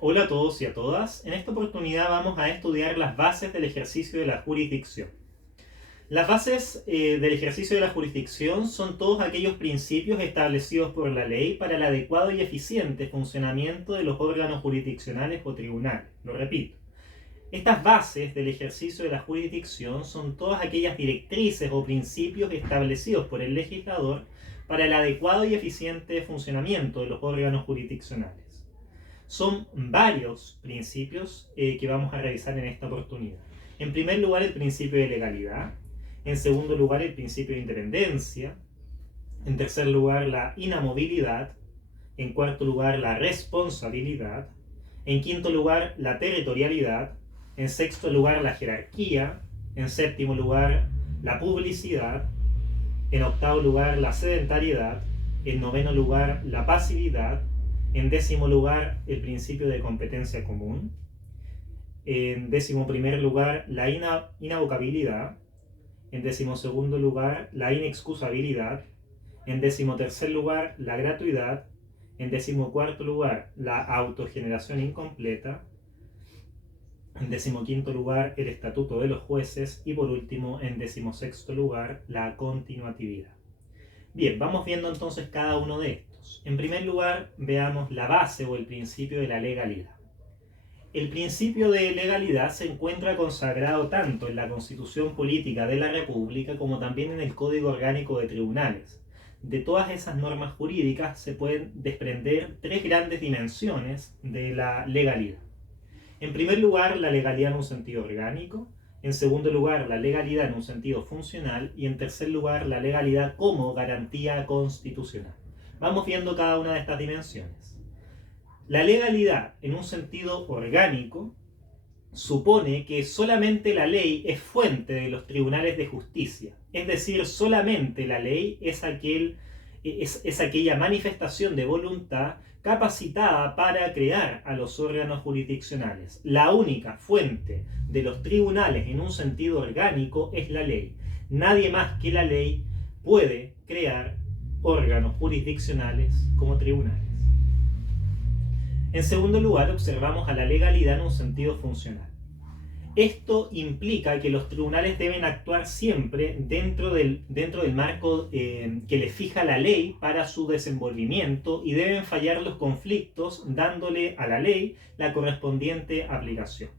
Hola a todos y a todas. En esta oportunidad vamos a estudiar las bases del ejercicio de la jurisdicción. Las bases del ejercicio de la jurisdicción son todos aquellos principios establecidos por la ley para el adecuado y eficiente funcionamiento de los órganos jurisdiccionales o tribunales. Lo repito. Estas bases del ejercicio de la jurisdicción son todas aquellas directrices o principios establecidos por el legislador para el adecuado y eficiente funcionamiento de los órganos jurisdiccionales. Son varios principios que vamos a revisar en esta oportunidad. En primer lugar, el principio de legalidad. En segundo lugar, el principio de independencia. En tercer lugar, la inamovilidad. En cuarto lugar, la responsabilidad. En quinto lugar, la territorialidad. En sexto lugar, la jerarquía. En séptimo lugar, la publicidad. En octavo lugar, la sedentariedad. En noveno lugar, la pasividad. En décimo lugar, el principio de competencia común. En décimo primer lugar, la inavocabilidad. En décimo segundo lugar, la inexcusabilidad. En décimo tercer lugar, la gratuidad. En décimo cuarto lugar, la autogeneración incompleta. En décimo quinto lugar, el estatuto de los jueces. Y por último, en décimo sexto lugar, la continuatividad. Bien, vamos viendo entonces cada uno de estos. En primer lugar, veamos la base o el principio de la legalidad. El principio de legalidad se encuentra consagrado tanto en la Constitución Política de la República como también en el Código Orgánico de Tribunales. De todas esas normas jurídicas se pueden desprender tres grandes dimensiones de la legalidad. En primer lugar, la legalidad en un sentido orgánico. En segundo lugar, la legalidad en un sentido funcional. Y en tercer lugar, la legalidad como garantía constitucional. Vamos viendo cada una de estas dimensiones. La legalidad en un sentido orgánico supone que solamente la ley es fuente de los tribunales de justicia. Es decir, solamente la ley es aquella manifestación de voluntad capacitada para crear a los órganos jurisdiccionales. La única fuente de los tribunales en un sentido orgánico es la ley. Nadie más que la ley puede crear órganos jurisdiccionales como tribunales. En segundo lugar, observamos a la legalidad en un sentido funcional. Esto implica que los tribunales deben actuar siempre dentro del marco que les fija la ley para su desenvolvimiento y deben fallar los conflictos dándole a la ley la correspondiente aplicación.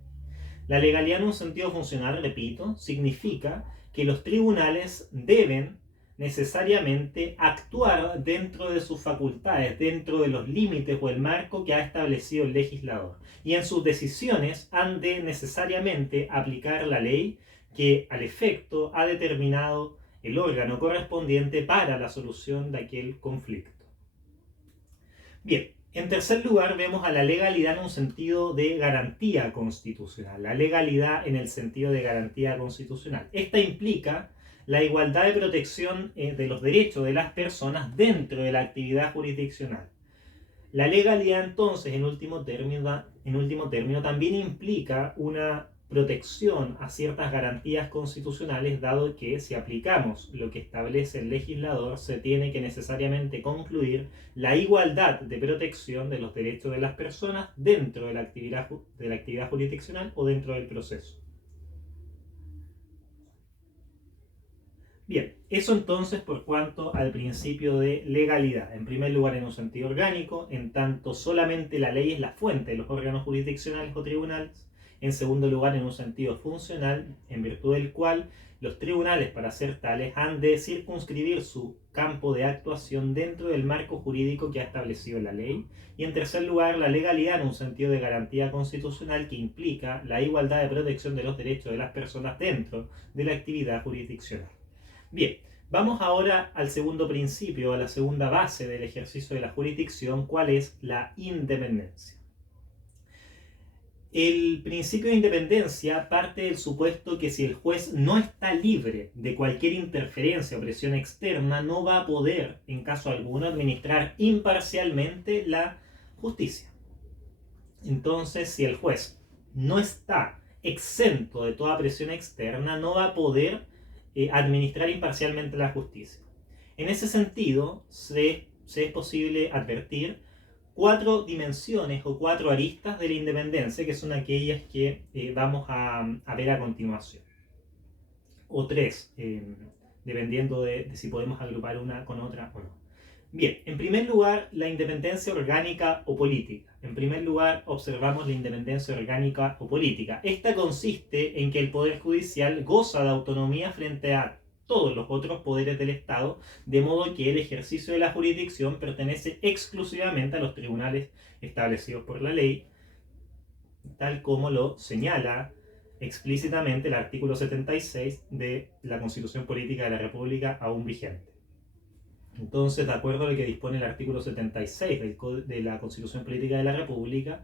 La legalidad en un sentido funcional, repito, significa que los tribunales deben necesariamente actuar dentro de sus facultades, dentro de los límites o el marco que ha establecido el legislador. Y en sus decisiones han de necesariamente aplicar la ley que al efecto ha determinado el órgano correspondiente para la solución de aquel conflicto. Bien, en tercer lugar vemos a la legalidad en un sentido de garantía constitucional. La legalidad en el sentido de garantía constitucional. Esta implica la igualdad de protección de los derechos de las personas dentro de la actividad jurisdiccional. La legalidad entonces, en último término, también implica una protección a ciertas garantías constitucionales, dado que si aplicamos lo que establece el legislador, se tiene que necesariamente concluir la igualdad de protección de los derechos de las personas dentro de la actividad jurisdiccional o dentro del proceso. Bien, eso entonces por cuanto al principio de legalidad. En primer lugar, en un sentido orgánico, en tanto solamente la ley es la fuente de los órganos jurisdiccionales o tribunales. En segundo lugar, en un sentido funcional, en virtud del cual los tribunales, para ser tales, han de circunscribir su campo de actuación dentro del marco jurídico que ha establecido la ley. Y en tercer lugar, la legalidad en un sentido de garantía constitucional que implica la igualdad de protección de los derechos de las personas dentro de la actividad jurisdiccional. Bien, vamos ahora al segundo principio, a la segunda base del ejercicio de la jurisdicción, ¿cuál es la independencia? El principio de independencia parte del supuesto que si el juez no está libre de cualquier interferencia o presión externa, no va a poder, en caso alguno, administrar imparcialmente la justicia. Entonces, si el juez no está exento de toda presión externa, no va a poder administrar imparcialmente la justicia. En ese sentido, se es posible advertir 4 dimensiones o 4 aristas de la independencia, que son aquellas que vamos a ver a continuación. O 3, dependiendo de si podemos agrupar una con otra o no. Bien, en primer lugar, la independencia orgánica o política. En primer lugar, observamos la independencia orgánica o política. Esta consiste en que el Poder Judicial goza de autonomía frente a todos los otros poderes del Estado, de modo que el ejercicio de la jurisdicción pertenece exclusivamente a los tribunales establecidos por la ley, tal como lo señala explícitamente el artículo 76 de la Constitución Política de la República aún vigente. Entonces, de acuerdo a lo que dispone el artículo 76 de la Constitución Política de la República,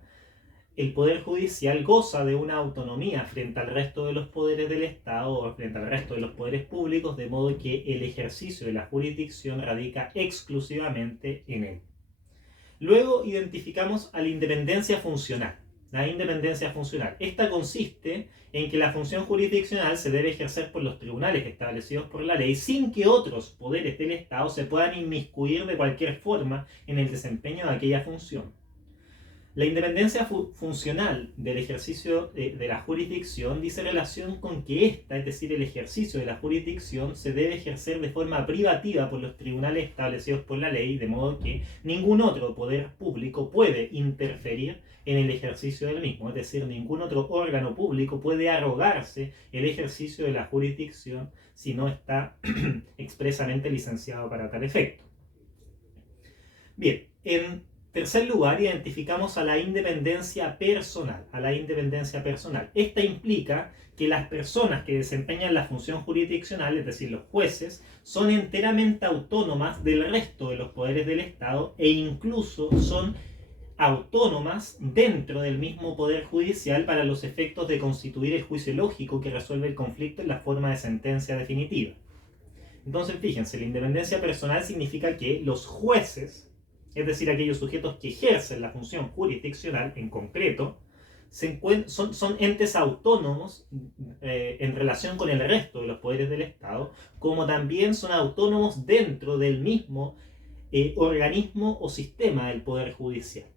el Poder Judicial goza de una autonomía frente al resto de los poderes del Estado o frente al resto de los poderes públicos, de modo que el ejercicio de la jurisdicción radica exclusivamente en él. Luego identificamos a la independencia funcional. La independencia funcional. Esta consiste en que la función jurisdiccional se debe ejercer por los tribunales establecidos por la ley sin que otros poderes del Estado se puedan inmiscuir de cualquier forma en el desempeño de aquella función. La independencia funcional del ejercicio de la jurisdicción dice relación con que ésta, es decir, el ejercicio de la jurisdicción, se debe ejercer de forma privativa por los tribunales establecidos por la ley, de modo que ningún otro poder público puede interferir en el ejercicio del mismo, es decir, ningún otro órgano público puede arrogarse el ejercicio de la jurisdicción si no está expresamente licenciado para tal efecto. Bien, en tercer lugar, identificamos a la independencia personal. Esta implica que las personas que desempeñan la función jurisdiccional, es decir, los jueces, son enteramente autónomas del resto de los poderes del Estado e incluso son autónomas dentro del mismo poder judicial para los efectos de constituir el juicio lógico que resuelve el conflicto en la forma de sentencia definitiva. Entonces, fíjense, la independencia personal significa que los jueces, es decir, aquellos sujetos que ejercen la función jurisdiccional en concreto, son entes autónomos en relación con el resto de los poderes del Estado, como también son autónomos dentro del mismo organismo o sistema del Poder Judicial.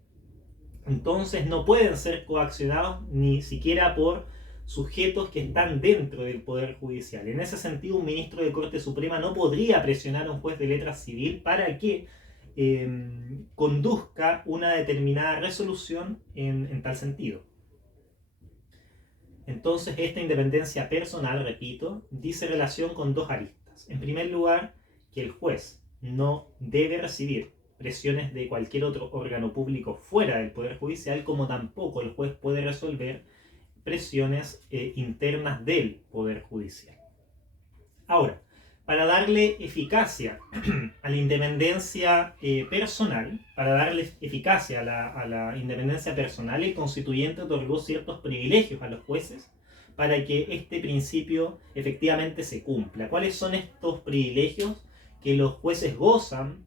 Entonces no pueden ser coaccionados ni siquiera por sujetos que están dentro del Poder Judicial. En ese sentido, un ministro de Corte Suprema no podría presionar a un juez de letra civil para que conduzca una determinada resolución en tal sentido. Entonces, esta independencia personal, repito, dice relación con dos aristas. En primer lugar, que el juez no debe recibir presiones de cualquier otro órgano público fuera del Poder Judicial, como tampoco el juez puede resolver presiones internas del Poder Judicial. Ahora, para darle eficacia a la independencia personal, el constituyente otorgó ciertos privilegios a los jueces para que este principio efectivamente se cumpla. ¿Cuáles son estos privilegios que los jueces gozan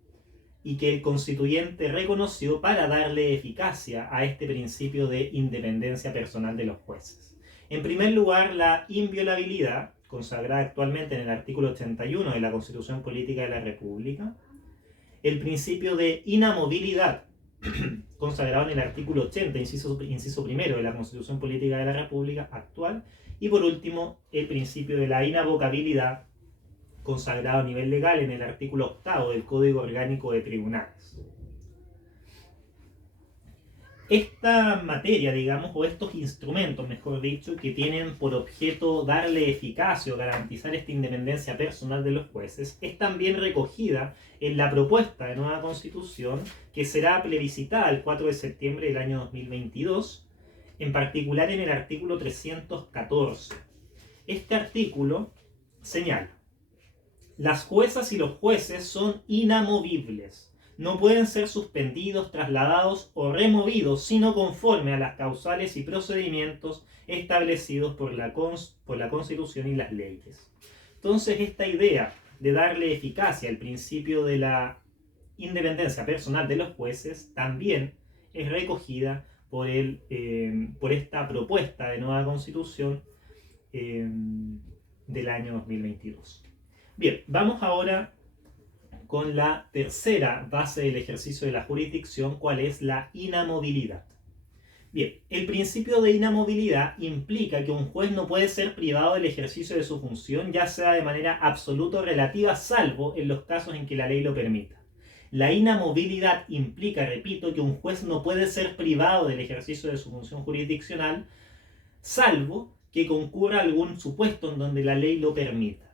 y que el constituyente reconoció para darle eficacia a este principio de independencia personal de los jueces? En primer lugar, la inviolabilidad, consagrada actualmente en el artículo 81 de la Constitución Política de la República, el principio de inamovilidad, consagrado en el artículo 80, inciso primero de la Constitución Política de la República actual, y por último, el principio de la inavocabilidad, consagrado a nivel legal en el artículo 8 del Código Orgánico de Tribunales. Esta materia, digamos, o estos instrumentos, mejor dicho, que tienen por objeto darle eficacia o garantizar esta independencia personal de los jueces, es también recogida en la propuesta de nueva Constitución que será plebiscitada el 4 de septiembre del año 2022, en particular en el artículo 314. Este artículo señala: las juezas y los jueces son inamovibles. No pueden ser suspendidos, trasladados o removidos, sino conforme a las causales y procedimientos establecidos por la Constitución y las leyes. Entonces, esta idea de darle eficacia al principio de la independencia personal de los jueces también es recogida por esta propuesta de nueva Constitución del año 2022. Bien, vamos ahora con la tercera base del ejercicio de la jurisdicción, cuál es la inamovilidad. Bien, el principio de inamovilidad implica que un juez no puede ser privado del ejercicio de su función, ya sea de manera absoluta o relativa, salvo en los casos en que la ley lo permita. La inamovilidad implica, repito, que un juez no puede ser privado del ejercicio de su función jurisdiccional, salvo que concurra algún supuesto en donde la ley lo permita.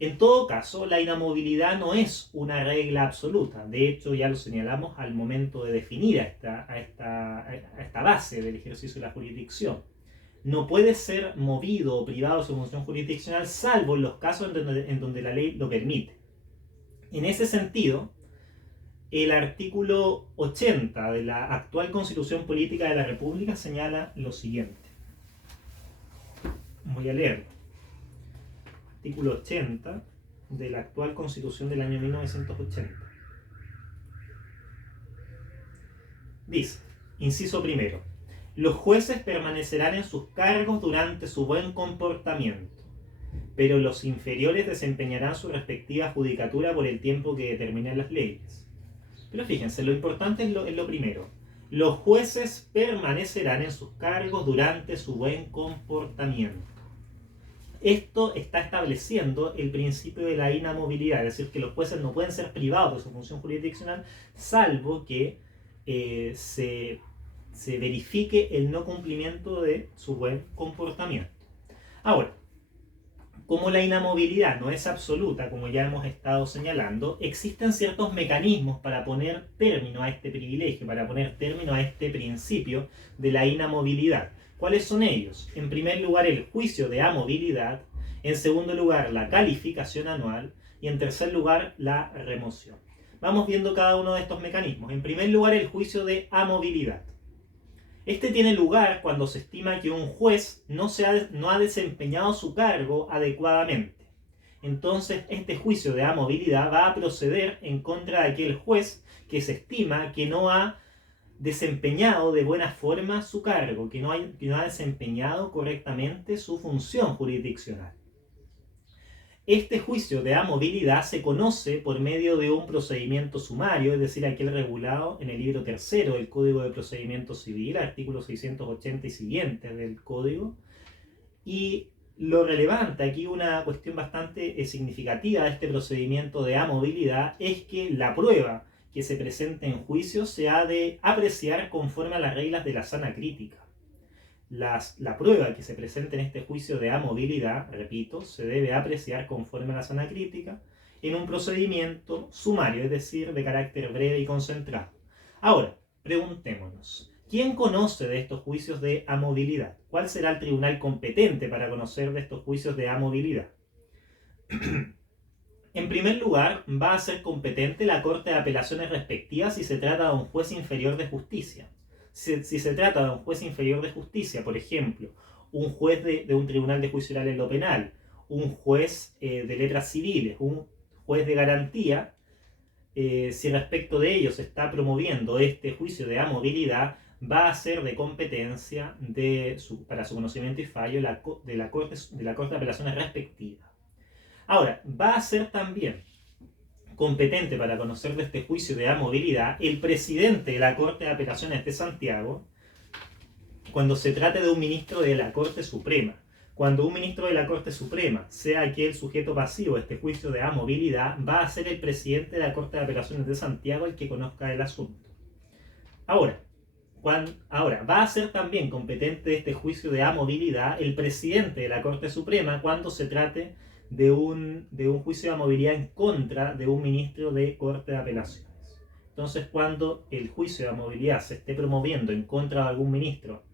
En todo caso, la inamovilidad no es una regla absoluta. De hecho, ya lo señalamos al momento de definir a esta base del ejercicio de la jurisdicción. No puede ser movido o privado de su función jurisdiccional, salvo en los casos en donde la ley lo permite. En ese sentido, el artículo 80 de la actual Constitución Política de la República señala lo siguiente. Voy a leerlo. Artículo 80 de la actual Constitución del año 1980. Dice, inciso primero, los jueces permanecerán en sus cargos durante su buen comportamiento, pero los inferiores desempeñarán su respectiva judicatura por el tiempo que determinen las leyes. Pero fíjense, lo importante es lo primero. Los jueces permanecerán en sus cargos durante su buen comportamiento. Esto está estableciendo el principio de la inamovilidad, es decir, que los jueces no pueden ser privados de su función jurisdiccional, salvo que se verifique el no cumplimiento de su buen comportamiento. Ahora, como la inamovilidad no es absoluta, como ya hemos estado señalando, existen ciertos mecanismos para poner término a este privilegio, para poner término a este principio de la inamovilidad. ¿Cuáles son ellos? En primer lugar, el juicio de amovilidad. En segundo lugar, la calificación anual. Y en tercer lugar, la remoción. Vamos viendo cada uno de estos mecanismos. En primer lugar, el juicio de amovilidad. Este tiene lugar cuando se estima que un juez no ha desempeñado su cargo adecuadamente. Entonces, este juicio de amovilidad va a proceder en contra de aquel juez que se estima que no ha desempeñado de buena forma su cargo, que no ha desempeñado correctamente su función jurisdiccional. Este juicio de amovilidad se conoce por medio de un procedimiento sumario, es decir, aquel regulado en el libro tercero del Código de Procedimiento Civil, artículo 680 y siguientes del Código. Y lo relevante, aquí una cuestión bastante significativa de este procedimiento de amovilidad, es que la prueba que se presente en juicio se ha de apreciar conforme a las reglas de la sana crítica. La prueba que se presente en este juicio de amovilidad, repito, se debe apreciar conforme a la sana crítica en un procedimiento sumario, es decir, de carácter breve y concentrado. Ahora, preguntémonos, ¿quién conoce de estos juicios de amovilidad? ¿Cuál será el tribunal competente para conocer de estos juicios de amovilidad? En primer lugar, va a ser competente la Corte de Apelaciones respectiva si se trata de un juez inferior de justicia. Si se trata de un juez inferior de justicia, por ejemplo, un juez de un tribunal de juicio oral en lo penal, un juez de letras civiles, un juez de garantía, si respecto de ellos se está promoviendo este juicio de amovilidad, va a ser de competencia para su conocimiento y fallo de la Corte de Apelaciones respectiva. Ahora, va a ser también competente para conocer de este juicio de amovilidad el presidente de la Corte de Apelaciones de Santiago cuando se trate de un ministro de la Corte Suprema. Cuando un ministro de la Corte Suprema sea aquel sujeto pasivo de este juicio de amovilidad, va a ser el presidente de la Corte de Apelaciones de Santiago el que conozca el asunto. Ahora, va a ser también competente de este juicio de amovilidad el presidente de la Corte Suprema cuando se trate de un juicio de amovilidad en contra de un ministro de Corte de Apelaciones. Entonces, cuando el juicio de amovilidad se esté promoviendo en contra de algún ministro,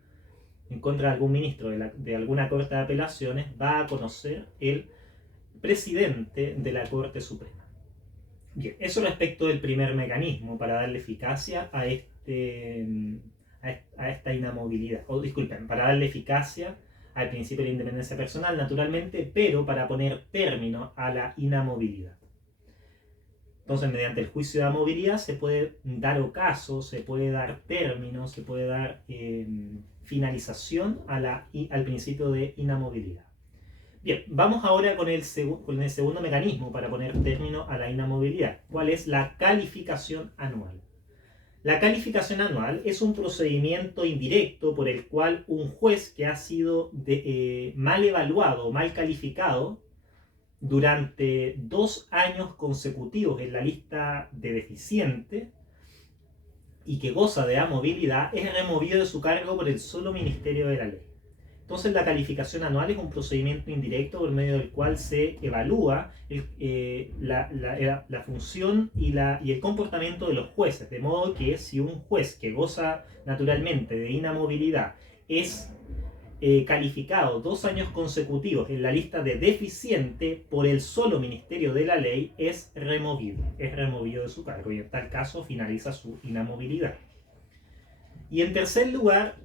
de alguna Corte de Apelaciones, va a conocer el presidente de la Corte Suprema. Bien, eso respecto del primer mecanismo para darle eficacia a esta inamovilidad, para darle eficacia al principio de la independencia personal, naturalmente, pero para poner término a la inamovilidad. Entonces, mediante el juicio de amovilidad se puede dar ocaso, se puede dar término, se puede dar finalización al principio de inamovilidad. Bien, vamos ahora con con el segundo mecanismo para poner término a la inamovilidad. ¿Cuál es la calificación anual? La calificación anual es un procedimiento indirecto por el cual un juez que ha sido mal evaluado, mal calificado, durante 2 años consecutivos en la lista de deficiente y que goza de amovilidad es removido de su cargo por el solo Ministerio de la Ley. Entonces la calificación anual es un procedimiento indirecto por medio del cual se evalúa la función y el comportamiento de los jueces. De modo que si un juez que goza naturalmente de inamovilidad es calificado 2 años consecutivos en la lista de deficiente por el solo Ministerio de la Ley, es removido de su cargo y en tal caso finaliza su inamovilidad. Y en tercer lugar,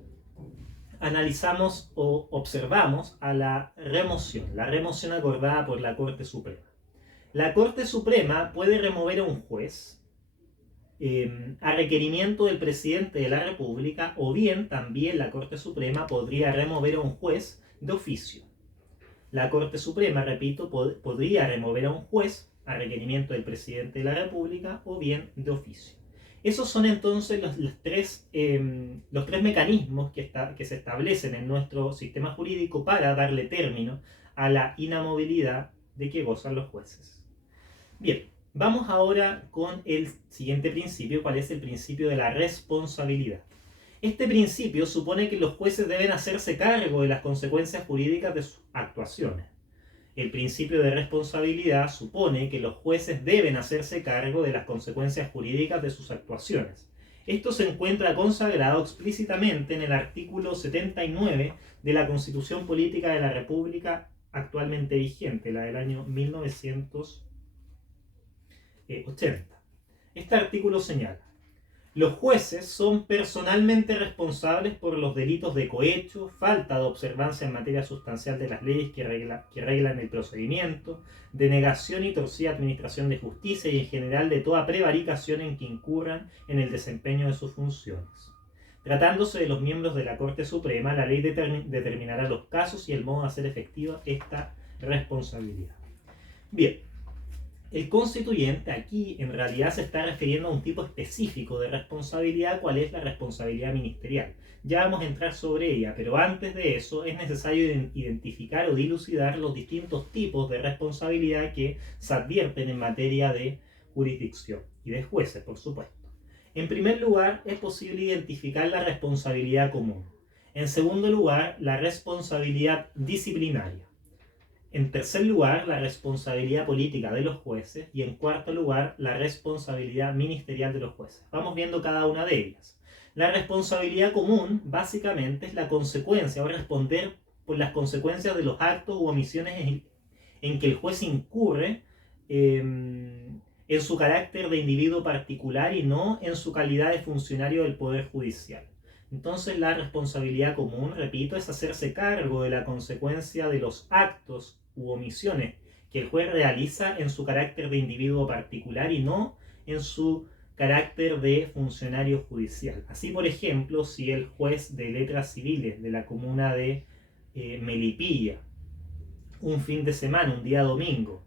analizamos o observamos a la remoción acordada por la Corte Suprema. La Corte Suprema puede remover a un juez a requerimiento del presidente de la República, o bien también la Corte Suprema podría remover a un juez de oficio. La Corte Suprema, repito, podría remover a un juez a requerimiento del presidente de la República o bien de oficio. Esos son entonces los tres mecanismos que se establecen en nuestro sistema jurídico para darle término a la inamovilidad de que gozan los jueces. Bien, vamos ahora con el siguiente principio, cuál es el principio de la responsabilidad. Este principio supone que los jueces deben hacerse cargo de las consecuencias jurídicas de sus actuaciones. El principio de responsabilidad supone que los jueces deben hacerse cargo de las consecuencias jurídicas de sus actuaciones. Esto se encuentra consagrado explícitamente en el artículo 79 de la Constitución Política de la República actualmente vigente, la del año 1980. Este artículo señala: los jueces son personalmente responsables por los delitos de cohecho, falta de observancia en materia sustancial de las leyes que reglan el procedimiento, denegación y torcida administración de justicia y en general de toda prevaricación en que incurran en el desempeño de sus funciones. Tratándose de los miembros de la Corte Suprema, la ley determinará los casos y el modo de hacer efectiva esta responsabilidad. Bien. El constituyente aquí en realidad se está refiriendo a un tipo específico de responsabilidad, cuál es la responsabilidad ministerial. Ya vamos a entrar sobre ella, pero antes de eso es necesario identificar o dilucidar los distintos tipos de responsabilidad que se advierten en materia de jurisdicción y de jueces, por supuesto. En primer lugar, es posible identificar la responsabilidad común. En segundo lugar, la responsabilidad disciplinaria. En tercer lugar, la responsabilidad política de los jueces. Y en cuarto lugar, la responsabilidad ministerial de los jueces. Vamos viendo cada una de ellas. La responsabilidad común, básicamente, es la consecuencia o responder por las consecuencias de los actos u omisiones en que el juez incurre en su carácter de individuo particular y no en su calidad de funcionario del Poder Judicial. Entonces la responsabilidad común, repito, es hacerse cargo de la consecuencia de los actos u omisiones que el juez realiza en su carácter de individuo particular y no en su carácter de funcionario judicial. Así, por ejemplo, si el juez de letras civiles de la comuna de Melipilla, un fin de semana, un día domingo,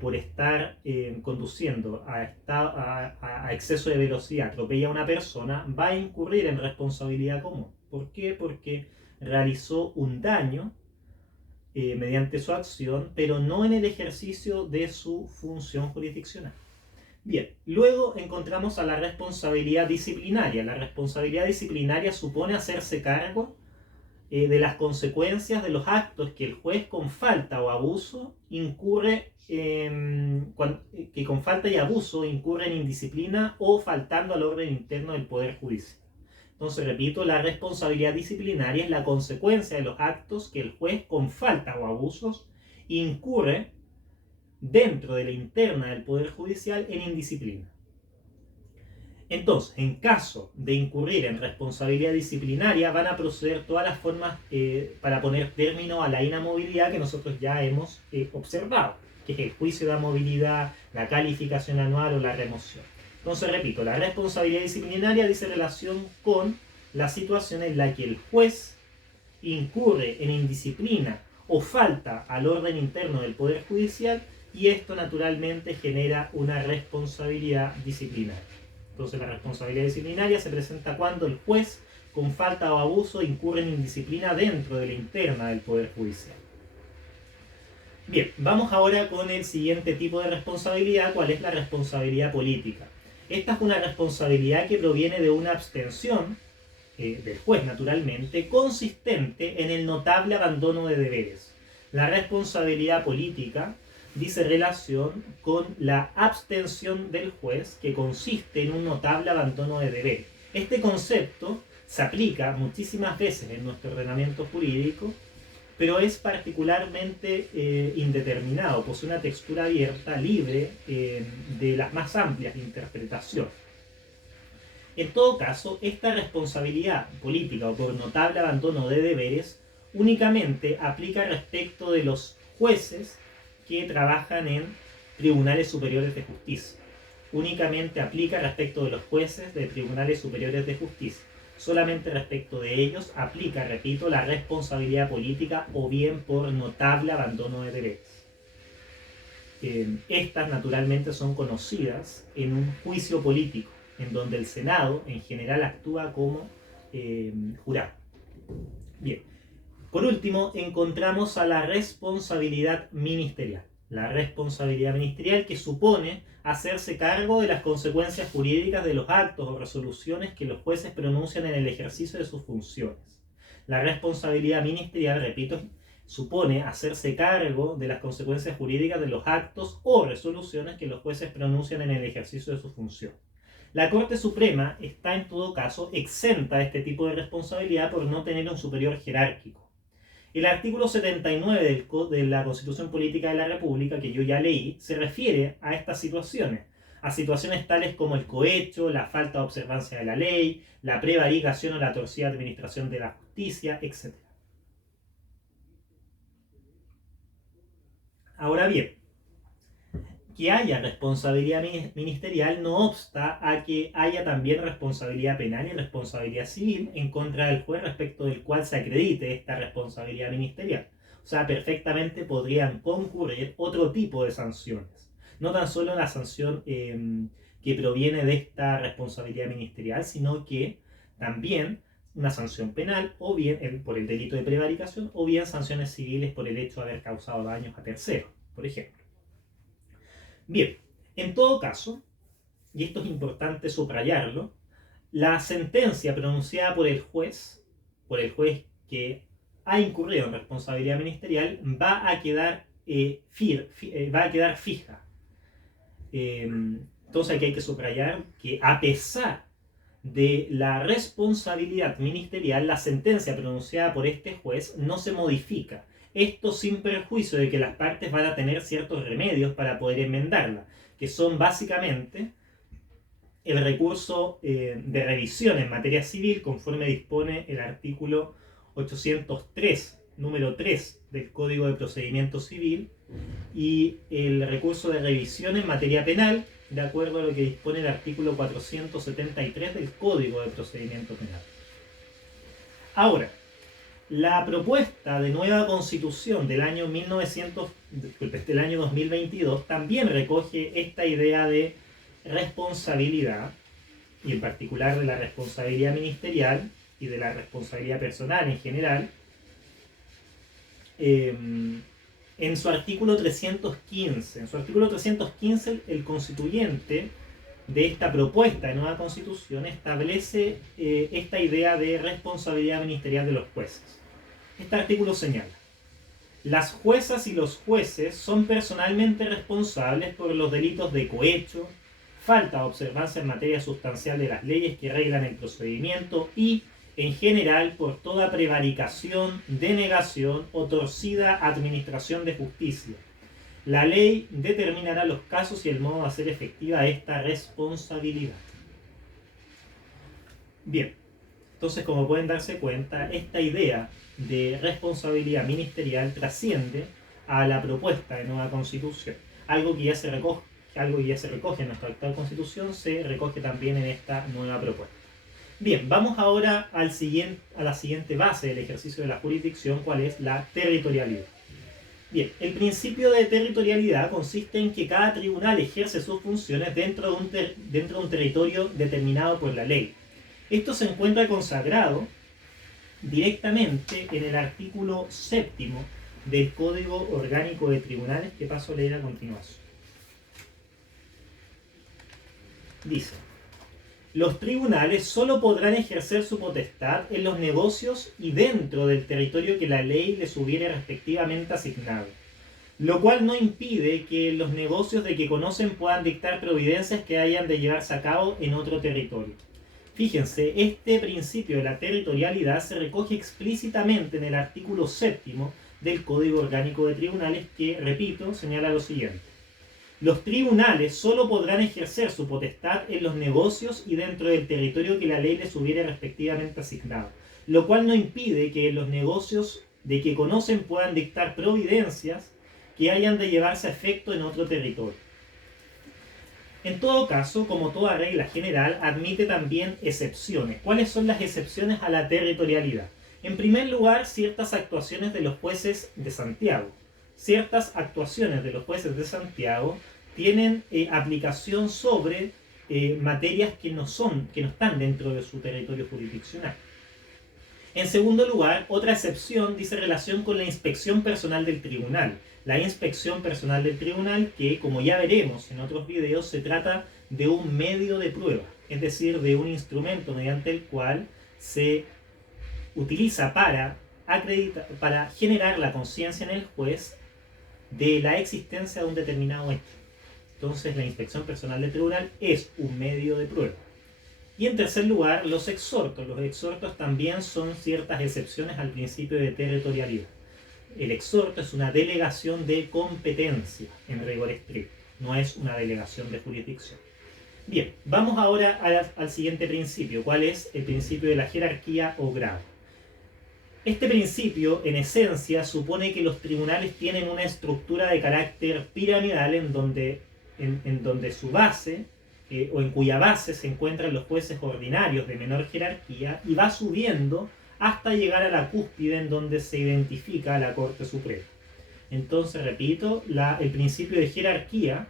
por estar conduciendo a exceso de velocidad, atropella a una persona, va a incurrir en responsabilidad común. ¿Por qué? Porque realizó un daño mediante su acción, pero no en el ejercicio de su función jurisdiccional. Bien, luego encontramos a la responsabilidad disciplinaria. La responsabilidad disciplinaria supone hacerse cargo de las consecuencias de los actos que el juez con falta o abuso incurre que con falta y abuso incurre en indisciplina o faltando al orden interno del Poder Judicial. Entonces, repito, la responsabilidad disciplinaria es la consecuencia de los actos que el juez con falta o abusos incurre dentro de la interna del Poder Judicial en indisciplina. Entonces, en caso de incurrir en responsabilidad disciplinaria, van a proceder todas las formas para poner término a la inamovilidad que nosotros ya hemos observado, que es el juicio de amovilidad, la calificación anual o la remoción. Entonces, repito, la responsabilidad disciplinaria dice relación con la situación en la que el juez incurre en indisciplina o falta al orden interno del Poder Judicial, y esto naturalmente genera una responsabilidad disciplinaria. Entonces la responsabilidad disciplinaria se presenta cuando el juez, con falta o abuso, incurre en indisciplina dentro de la interna del Poder Judicial. Bien, vamos ahora con el siguiente tipo de responsabilidad, cuál es la responsabilidad política. Esta es una responsabilidad que proviene de una abstención del juez, naturalmente, consistente en el notable abandono de deberes. La responsabilidad política dice relación con la abstención del juez, que consiste en un notable abandono de deberes. Este concepto se aplica muchísimas veces en nuestro ordenamiento jurídico, pero es particularmente indeterminado, posee una textura abierta, libre de las más amplias interpretaciones. En todo caso, esta responsabilidad política o por notable abandono de deberes únicamente aplica respecto de los jueces que trabajan en tribunales superiores de justicia. Únicamente aplica respecto de los jueces de tribunales superiores de justicia. Solamente respecto de ellos aplica, repito, la responsabilidad política o bien por notable abandono de deberes. Estas naturalmente son conocidas en un juicio político, en donde el Senado en general actúa como jurado. Bien, por último encontramos a la responsabilidad ministerial. La responsabilidad ministerial, que supone hacerse cargo de las consecuencias jurídicas de los actos o resoluciones que los jueces pronuncian en el ejercicio de sus funciones. La responsabilidad ministerial, repito, supone hacerse cargo de las consecuencias jurídicas de los actos o resoluciones que los jueces pronuncian en el ejercicio de su función. La Corte Suprema está en todo caso exenta de este tipo de responsabilidad por no tener un superior jerárquico. El artículo 79 de la Constitución Política de la República, que yo ya leí, se refiere a estas situaciones, a situaciones tales como el cohecho, la falta de observancia de la ley, la prevaricación o la torcida administración de la justicia, etc. Ahora bien, que haya responsabilidad ministerial no obsta a que haya también responsabilidad penal y responsabilidad civil en contra del juez respecto del cual se acredite esta responsabilidad ministerial. O sea, perfectamente podrían concurrir otro tipo de sanciones. No tan solo la sanción que proviene de esta responsabilidad ministerial, sino que también una sanción penal, o bien por el delito de prevaricación, o bien sanciones civiles por el hecho de haber causado daños a terceros, por ejemplo. Bien, en todo caso, y esto es importante subrayarlo, la sentencia pronunciada por el juez que ha incurrido en responsabilidad ministerial, va a quedar fija. Entonces aquí hay que subrayar que a pesar de la responsabilidad ministerial, la sentencia pronunciada por este juez no se modifica. Esto sin perjuicio de que las partes van a tener ciertos remedios para poder enmendarla, que son básicamente el recurso de revisión en materia civil, conforme dispone el artículo 803, número 3 del Código de Procedimiento Civil, y el recurso de revisión en materia penal, de acuerdo a lo que dispone el artículo 473 del Código de Procedimiento Penal. Ahora, la propuesta de nueva constitución del año 2022 también recoge esta idea de responsabilidad, y en particular de la responsabilidad ministerial y de la responsabilidad personal en general. En su artículo 315, el constituyente de esta propuesta de nueva constitución establece esta idea de responsabilidad ministerial de los jueces. Este artículo señala: las juezas y los jueces son personalmente responsables por los delitos de cohecho, falta de observancia en materia sustancial de las leyes que reglan el procedimiento y, en general, por toda prevaricación, denegación o torcida administración de justicia. La ley determinará los casos y el modo de hacer efectiva esta responsabilidad. Bien, entonces, como pueden darse cuenta, esta idea de responsabilidad ministerial trasciende a la propuesta de nueva constitución. Algo que ya se recoge en nuestra actual constitución, se recoge también en esta nueva propuesta. Bien, vamos ahora a la siguiente base del ejercicio de la jurisdicción, cuál es la territorialidad. Bien, el principio de territorialidad consiste en que cada tribunal ejerce sus funciones dentro de un territorio determinado por la ley. Esto se encuentra consagrado directamente en el artículo 7º del Código Orgánico de Tribunales, que paso a leer a continuación. Dice: los tribunales solo podrán ejercer su potestad en los negocios y dentro del territorio que la ley les hubiere respectivamente asignado, lo cual no impide que los negocios de que conocen puedan dictar providencias que hayan de llevarse a cabo en otro territorio. Fíjense, este principio de la territorialidad se recoge explícitamente en el artículo 7º del Código Orgánico de Tribunales, que, repito, señala lo siguiente: los tribunales solo podrán ejercer su potestad en los negocios y dentro del territorio que la ley les hubiere respectivamente asignado, lo cual no impide que los negocios de que conocen puedan dictar providencias que hayan de llevarse a efecto en otro territorio. En todo caso, como toda regla general, admite también excepciones. ¿Cuáles son las excepciones a la territorialidad? En primer lugar, ciertas actuaciones de los jueces de Santiago. Ciertas actuaciones de los jueces de Santiago tienen aplicación sobre materias que no están dentro de su territorio jurisdiccional. En segundo lugar, otra excepción dice relación con la inspección personal del tribunal. La inspección personal del tribunal, que como ya veremos en otros videos, se trata de un medio de prueba, es decir, de un instrumento mediante el cual se utiliza para generar la conciencia en el juez de la existencia de un determinado hecho. Entonces, la inspección personal del tribunal es un medio de prueba. Y en tercer lugar, los exhortos. Los exhortos también son ciertas excepciones al principio de territorialidad. El exhorto es una delegación de competencia en rigor estricto, no es una delegación de jurisdicción. Bien, vamos ahora al siguiente principio. ¿Cuál es el principio de la jerarquía o grado? Este principio, en esencia, supone que los tribunales tienen una estructura de carácter piramidal en donde su base, o en cuya base se encuentran los jueces ordinarios de menor jerarquía, y va subiendo hasta llegar a la cúspide en donde se identifica la Corte Suprema. Entonces, repito, el principio de jerarquía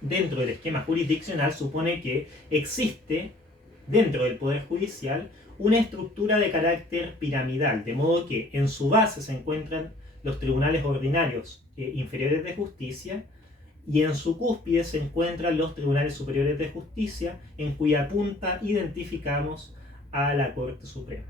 dentro del esquema jurisdiccional supone que existe dentro del Poder Judicial una estructura de carácter piramidal, de modo que en su base se encuentran los tribunales ordinarios inferiores de justicia, y en su cúspide se encuentran los tribunales superiores de justicia, en cuya punta identificamos a la Corte Suprema.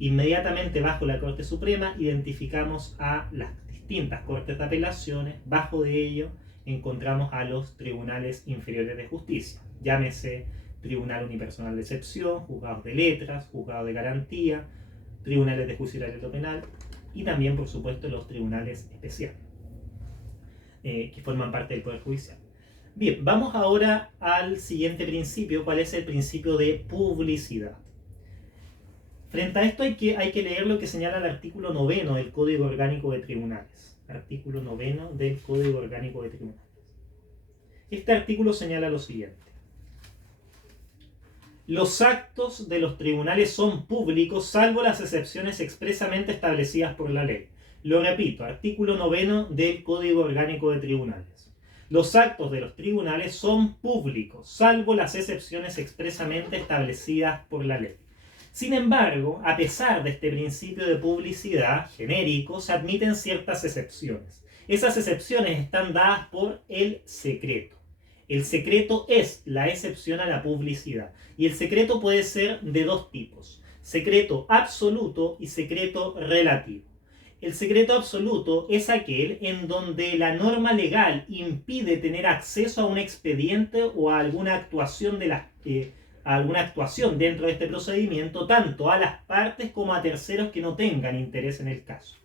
Inmediatamente bajo la Corte Suprema identificamos a las distintas Cortes de Apelaciones. Bajo de ello encontramos a los tribunales inferiores de justicia, llámese Tribunal Unipersonal de Excepción, Juzgados de Letras, Juzgados de Garantía, Tribunales de Juicio y Derecho Penal, y también, por supuesto, los tribunales especiales, que forman parte del Poder Judicial. Bien, vamos ahora al siguiente principio. ¿Cuál es el principio de publicidad? Frente a esto hay que leer lo que señala el artículo 9 del Código Orgánico de Tribunales. Artículo 9 del Código Orgánico de Tribunales. Este artículo señala lo siguiente: los actos de los tribunales son públicos, salvo las excepciones expresamente establecidas por la ley. Lo repito, artículo 9 del Código Orgánico de Tribunales. Los actos de los tribunales son públicos, salvo las excepciones expresamente establecidas por la ley. Sin embargo, a pesar de este principio de publicidad genérico, se admiten ciertas excepciones. Esas excepciones están dadas por el secreto. El secreto es la excepción a la publicidad. Y el secreto puede ser de dos tipos: secreto absoluto y secreto relativo. El secreto absoluto es aquel en donde la norma legal impide tener acceso a un expediente o a alguna actuación dentro de este procedimiento, tanto a las partes como a terceros que no tengan interés en el caso.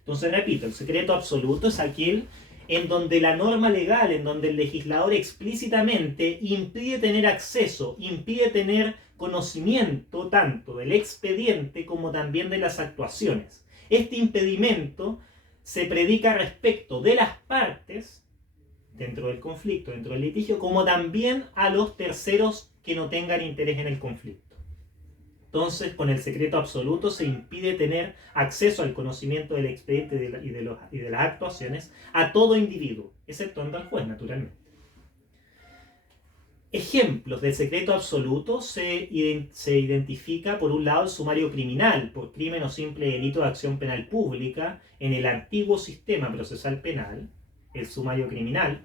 Entonces, repito, el secreto absoluto es aquel en donde la norma legal, en donde el legislador explícitamente impide tener acceso, impide tener conocimiento tanto del expediente como también de las actuaciones. Este impedimento se predica respecto de las partes dentro del conflicto, dentro del litigio, como también a los terceros que no tengan interés en el conflicto. Entonces, con el secreto absoluto se impide tener acceso al conocimiento del expediente y de las actuaciones a todo individuo, exceptuando al juez, naturalmente. Ejemplos del secreto absoluto se identifica, por un lado, el sumario criminal, por crimen o simple delito de acción penal pública, en el antiguo sistema procesal penal, el sumario criminal,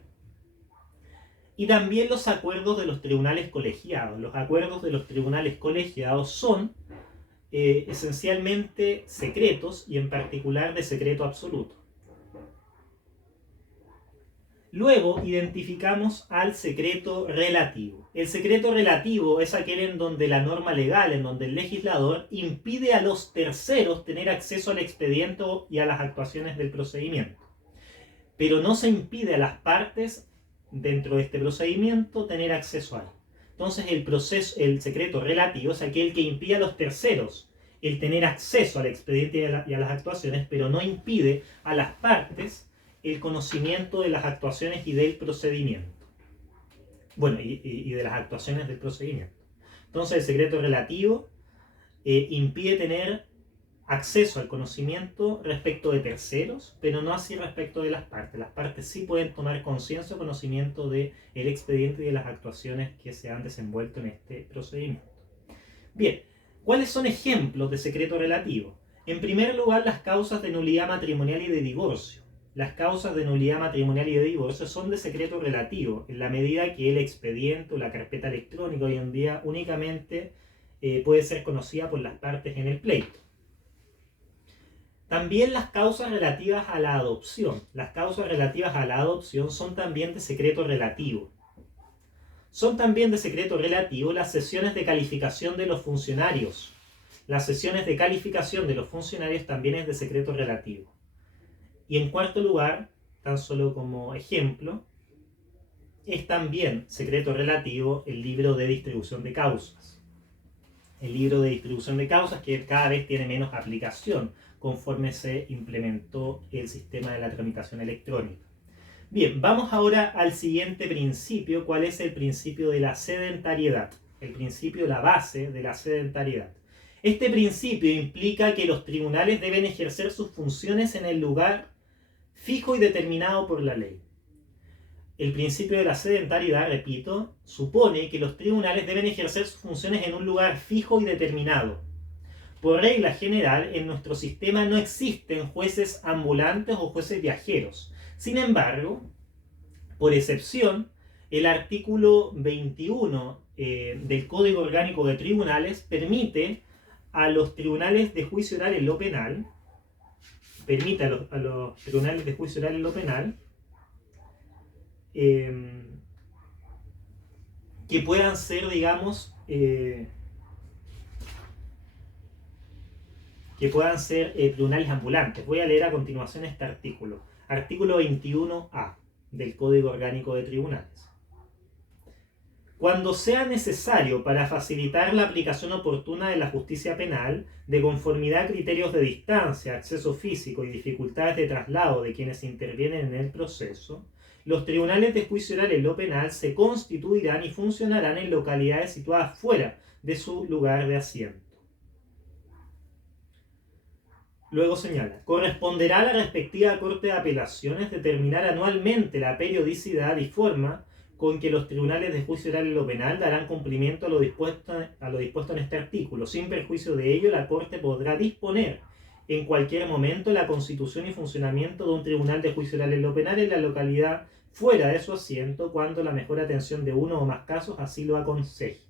y también los acuerdos de los tribunales colegiados. Los acuerdos de los tribunales colegiados son esencialmente secretos y en particular de secreto absoluto. Luego identificamos al secreto relativo. El secreto relativo es aquel en donde la norma legal, en donde el legislador impide a los terceros tener acceso al expediente y a las actuaciones del procedimiento. Pero no se impide a las partes dentro de este procedimiento tener acceso a él. Entonces el secreto relativo es aquel que impide a los terceros el tener acceso al expediente y a las actuaciones, pero no impide a las partes el conocimiento de las actuaciones y del procedimiento. Bueno, y de las actuaciones del procedimiento. Entonces el secreto relativo impide tener acceso al conocimiento respecto de terceros, pero no así respecto de las partes. Las partes sí pueden tomar conciencia o conocimiento del expediente y de las actuaciones que se han desenvuelto en este procedimiento. Bien, ¿cuáles son ejemplos de secreto relativo? En primer lugar, las causas de nulidad matrimonial y de divorcio. Las causas de nulidad matrimonial y de divorcio son de secreto relativo, en la medida que el expediente o la carpeta electrónica hoy en día únicamente puede ser conocida por las partes en el pleito. También las causas relativas a la adopción. Las causas relativas a la adopción son también de secreto relativo. Son también de secreto relativo las sesiones de calificación de los funcionarios. Las sesiones de calificación de los funcionarios también es de secreto relativo. Y en cuarto lugar, tan solo como ejemplo, es también secreto relativo el libro de distribución de causas. El libro de distribución de causas que cada vez tiene menos aplicación conforme se implementó el sistema de la tramitación electrónica. Bien, vamos ahora al siguiente principio. ¿Cuál es el principio de la sedentariedad? El principio, la base de la sedentariedad. Este principio implica que los tribunales deben ejercer sus funciones en el lugar fijo y determinado por la ley. El principio de la sedentariedad, repito, supone que los tribunales deben ejercer sus funciones en un lugar fijo y determinado. Por regla general, en nuestro sistema no existen jueces ambulantes o jueces viajeros. Sin embargo, por excepción, el artículo 21 del Código Orgánico de Tribunales permite a los tribunales de juicio oral en lo penal, que puedan ser, digamos, tribunales ambulantes. Voy a leer a continuación este artículo. Artículo 21A del Código Orgánico de Tribunales. Cuando sea necesario para facilitar la aplicación oportuna de la justicia penal, de conformidad a criterios de distancia, acceso físico y dificultades de traslado de quienes intervienen en el proceso, los tribunales de juicio oral en lo penal se constituirán y funcionarán en localidades situadas fuera de su lugar de asiento. Luego señala, corresponderá a la respectiva Corte de Apelaciones determinar anualmente la periodicidad y forma con que los tribunales de juicio oral en lo penal darán cumplimiento a lo dispuesto en este artículo. Sin perjuicio de ello, la Corte podrá disponer en cualquier momento la constitución y funcionamiento de un tribunal de juicio oral en lo penal en la localidad fuera de su asiento cuando la mejor atención de uno o más casos así lo aconseje.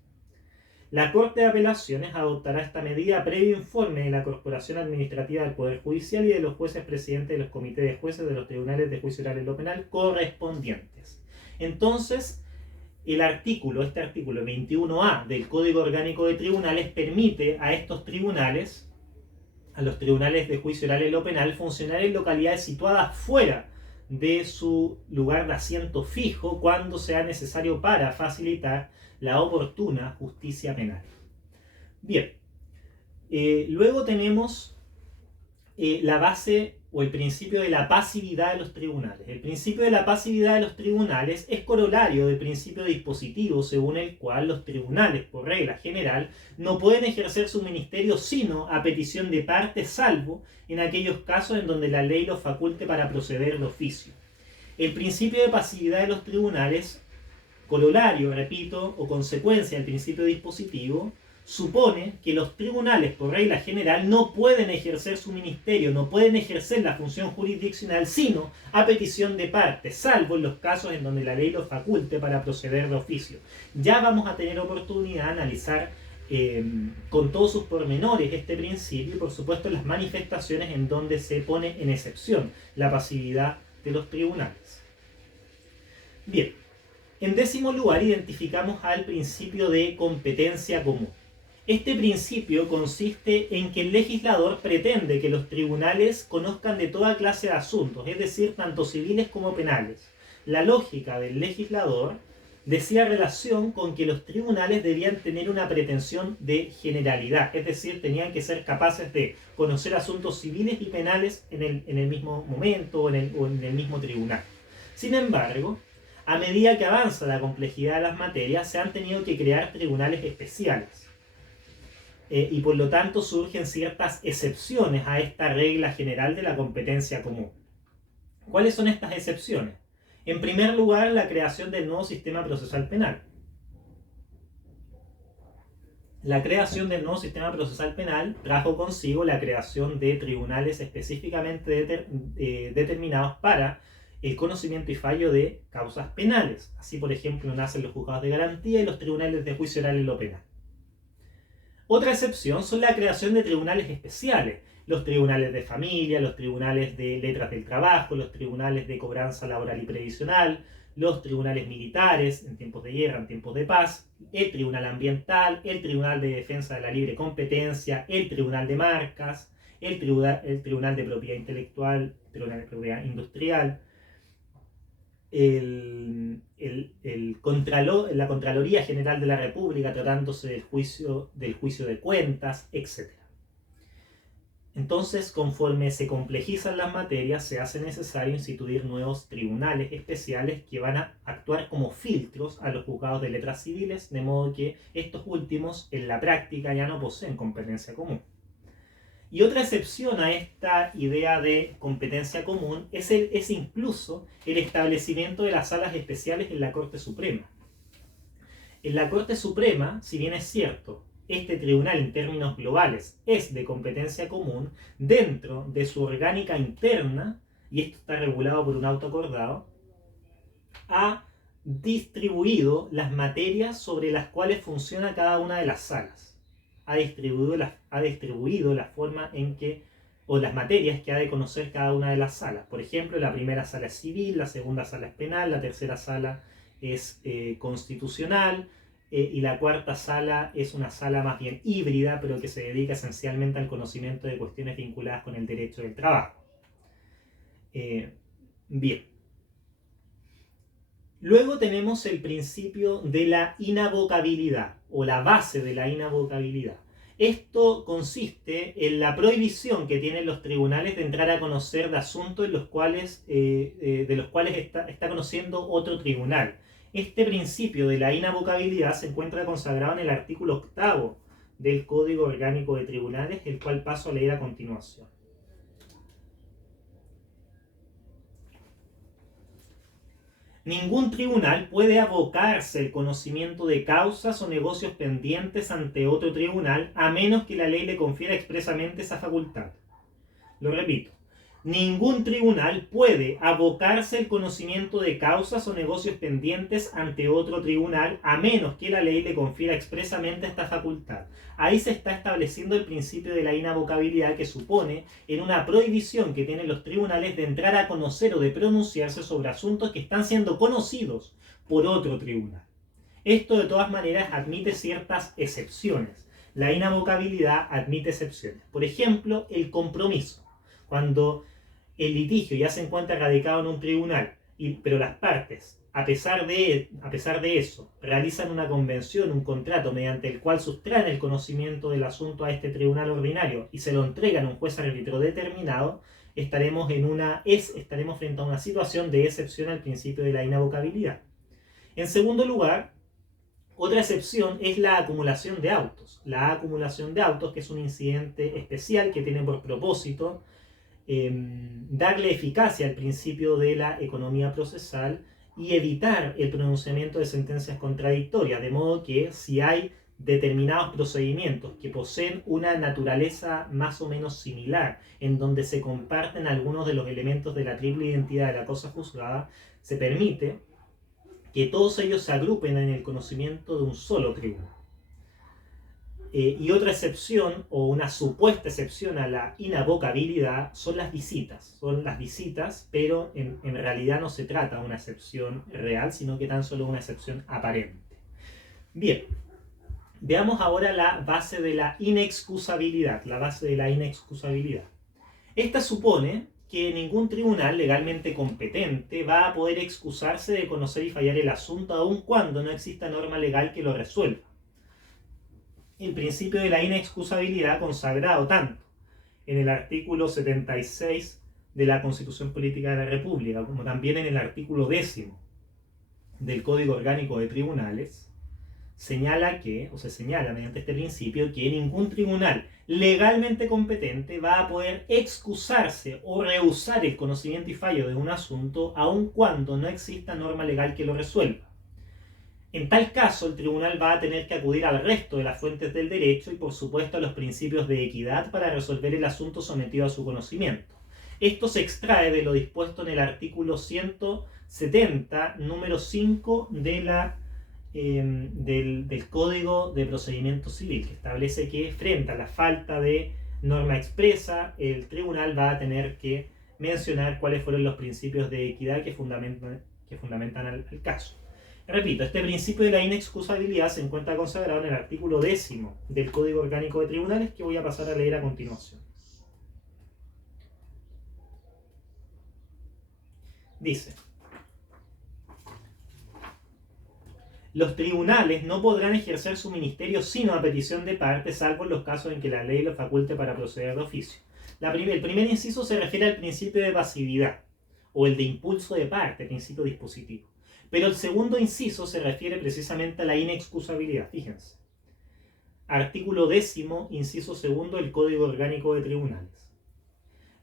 La Corte de Apelaciones adoptará esta medida previo informe de la Corporación Administrativa del Poder Judicial y de los jueces presidentes de los comités de jueces de los tribunales de juicio oral en lo penal correspondientes. Entonces, este artículo 21A del Código Orgánico de Tribunales permite a estos tribunales, a los tribunales de juicio oral en lo penal, funcionar en localidades situadas fuera de su lugar de asiento fijo cuando sea necesario para facilitar la oportuna justicia penal. Bien, luego tenemos la base o el principio de la pasividad de los tribunales. El principio de la pasividad de los tribunales es corolario del principio dispositivo según el cual los tribunales, por regla general, no pueden ejercer su ministerio sino a petición de parte, salvo en aquellos casos en donde la ley los faculte para proceder de oficio. El principio de pasividad de los tribunales, corolario, repito, o consecuencia del principio dispositivo, supone que los tribunales, por regla general, no pueden ejercer su ministerio, no pueden ejercer la función jurisdiccional, sino a petición de parte, salvo en los casos en donde la ley los faculte para proceder de oficio. Ya vamos a tener oportunidad de analizar con todos sus pormenores este principio y, por supuesto, las manifestaciones en donde se pone en excepción la pasividad de los tribunales. Bien, en décimo lugar identificamos al principio de competencia común. Este principio consiste en que el legislador pretende que los tribunales conozcan de toda clase de asuntos, es decir, tanto civiles como penales. La lógica del legislador decía relación con que los tribunales debían tener una pretensión de generalidad, es decir, tenían que ser capaces de conocer asuntos civiles y penales en el mismo momento o en el mismo tribunal. Sin embargo, a medida que avanza la complejidad de las materias, se han tenido que crear tribunales especiales. Y por lo tanto surgen ciertas excepciones a esta regla general de la competencia común. ¿Cuáles son estas excepciones? En primer lugar, la creación del nuevo sistema procesal penal. La creación del nuevo sistema procesal penal trajo consigo la creación de tribunales específicamente determinados para el conocimiento y fallo de causas penales. Así, por ejemplo, nacen los juzgados de garantía y los tribunales de juicio oral en lo penal. Otra excepción son la creación de tribunales especiales, los tribunales de familia, los tribunales de letras del trabajo, los tribunales de cobranza laboral y previsional, los tribunales militares en tiempos de guerra, en tiempos de paz, el tribunal ambiental, el tribunal de defensa de la libre competencia, el tribunal de marcas, el tribunal de propiedad intelectual, el tribunal de propiedad industrial, la Contraloría General de la República tratándose del juicio de cuentas, etc. Entonces, conforme se complejizan las materias, se hace necesario instituir nuevos tribunales especiales que van a actuar como filtros a los juzgados de letras civiles, de modo que estos últimos en la práctica ya no poseen competencia común. Y otra excepción a esta idea de competencia común es incluso el establecimiento de las salas especiales en la Corte Suprema. En la Corte Suprema, si bien es cierto, este tribunal en términos globales es de competencia común, dentro de su orgánica interna, y esto está regulado por un auto acordado, ha distribuido las materias sobre las cuales funciona cada una de las salas. Ha distribuido la forma en que, o las materias que ha de conocer cada una de las salas. Por ejemplo, la primera sala es civil, la segunda sala es penal, la tercera sala es constitucional, y la cuarta sala es una sala más bien híbrida, pero que se dedica esencialmente al conocimiento de cuestiones vinculadas con el derecho del trabajo. Bien. Luego tenemos el principio de la inavocabilidad, o la base de la inavocabilidad. Esto consiste en la prohibición que tienen los tribunales de entrar a conocer de asuntos de los cuales está conociendo otro tribunal. Este principio de la inavocabilidad se encuentra consagrado en el artículo 8º del Código Orgánico de Tribunales, el cual paso a leer a continuación. Ningún tribunal puede abocarse el conocimiento de causas o negocios pendientes ante otro tribunal a menos que la ley le confiera expresamente esa facultad. Lo repito. Ningún tribunal puede abocarse el conocimiento de causas o negocios pendientes ante otro tribunal a menos que la ley le confiera expresamente esta facultad. Ahí se está estableciendo el principio de la inavocabilidad, que supone en una prohibición que tienen los tribunales de entrar a conocer o de pronunciarse sobre asuntos que están siendo conocidos por otro tribunal. Esto de todas maneras admite ciertas excepciones. La inavocabilidad admite excepciones. Por ejemplo, el compromiso. Cuando el litigio ya se encuentra radicado en un tribunal, pero las partes, a pesar de eso, realizan una convención, un contrato mediante el cual sustraen el conocimiento del asunto a este tribunal ordinario y se lo entregan a un juez árbitro determinado, estaremos frente a una situación de excepción al principio de la inavocabilidad. En segundo lugar, otra excepción es la acumulación de autos. La acumulación de autos, que es un incidente especial que tiene por propósito darle eficacia al principio de la economía procesal y evitar el pronunciamiento de sentencias contradictorias, de modo que si hay determinados procedimientos que poseen una naturaleza más o menos similar, en donde se comparten algunos de los elementos de la triple identidad de la cosa juzgada, se permite que todos ellos se agrupen en el conocimiento de un solo tribunal. Y otra excepción, o una supuesta excepción a la inavocabilidad, son las visitas. Son las visitas, pero en realidad no se trata de una excepción real, sino que tan solo una excepción aparente. Bien, veamos ahora la base de la inexcusabilidad. La base de la inexcusabilidad. Esta supone que ningún tribunal legalmente competente va a poder excusarse de conocer y fallar el asunto, aun cuando no exista norma legal que lo resuelva. El principio de la inexcusabilidad, consagrado tanto en el artículo 76 de la Constitución Política de la República, como también en el artículo 10 del Código Orgánico de Tribunales, se señala mediante este principio que ningún tribunal legalmente competente va a poder excusarse o rehusar el conocimiento y fallo de un asunto, aun cuando no exista norma legal que lo resuelva. En tal caso, el tribunal va a tener que acudir al resto de las fuentes del derecho y, por supuesto, a los principios de equidad para resolver el asunto sometido a su conocimiento. Esto se extrae de lo dispuesto en el artículo 170, número 5 del Código de Procedimiento Civil, que establece que frente a la falta de norma expresa, el tribunal va a tener que mencionar cuáles fueron los principios de equidad que fundamentan al caso. Repito, este principio de la inexcusabilidad se encuentra consagrado en el artículo 10 del Código Orgánico de Tribunales, que voy a pasar a leer a continuación. Dice: los tribunales no podrán ejercer su ministerio sino a petición de parte, salvo en los casos en que la ley lo faculte para proceder de oficio. El primer inciso se refiere al principio de pasividad, o el de impulso de parte, principio dispositivo. Pero el segundo inciso se refiere precisamente a la inexcusabilidad. Fíjense. Artículo 10, inciso segundo del Código Orgánico de Tribunales.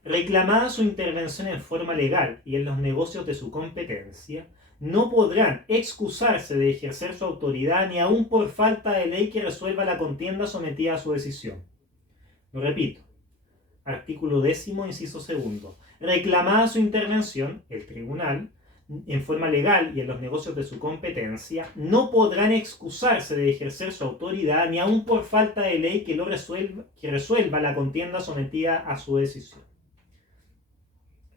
Reclamada su intervención en forma legal y en los negocios de su competencia, no podrán excusarse de ejercer su autoridad ni aun por falta de ley que resuelva la contienda sometida a su decisión. Lo repito. Artículo 10, inciso segundo. Reclamada su intervención, el tribunal, en forma legal y en los negocios de su competencia, no podrán excusarse de ejercer su autoridad ni aun por falta de ley que resuelva la contienda sometida a su decisión.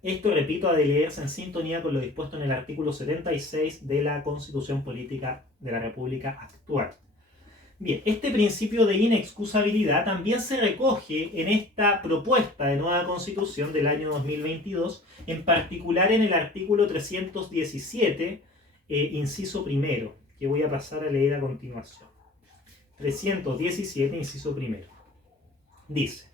Esto, repito, ha de leerse en sintonía con lo dispuesto en el artículo 76 de la Constitución Política de la República actual. Bien, este principio de inexcusabilidad también se recoge en esta propuesta de nueva Constitución del año 2022, en particular en el artículo 317, inciso primero, que voy a pasar a leer a continuación. 317, inciso primero. Dice: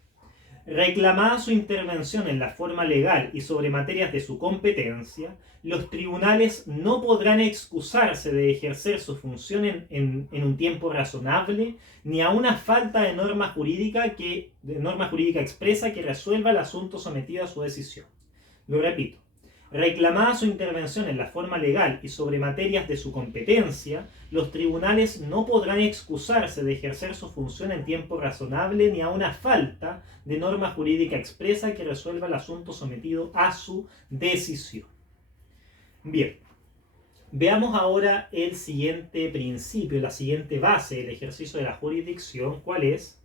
reclamada su intervención en la forma legal y sobre materias de su competencia, los tribunales no podrán excusarse de ejercer su función en un tiempo razonable, ni a una falta de norma jurídica expresa que resuelva el asunto sometido a su decisión. Lo repito. Reclamada su intervención en la forma legal y sobre materias de su competencia, los tribunales no podrán excusarse de ejercer su función en tiempo razonable ni a una falta de norma jurídica expresa que resuelva el asunto sometido a su decisión. Bien, veamos ahora el siguiente principio, la siguiente base del ejercicio de la jurisdicción. ¿Cuál es?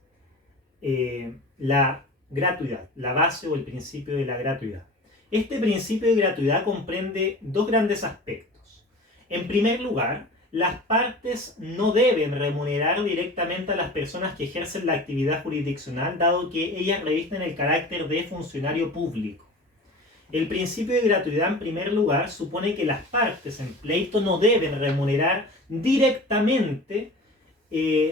La gratuidad, la base o el principio de la gratuidad. Este principio de gratuidad comprende dos grandes aspectos. En primer lugar, las partes no deben remunerar directamente a las personas que ejercen la actividad jurisdiccional, dado que ellas revisten el carácter de funcionario público. El principio de gratuidad, en primer lugar, supone que las partes en pleito no deben remunerar directamente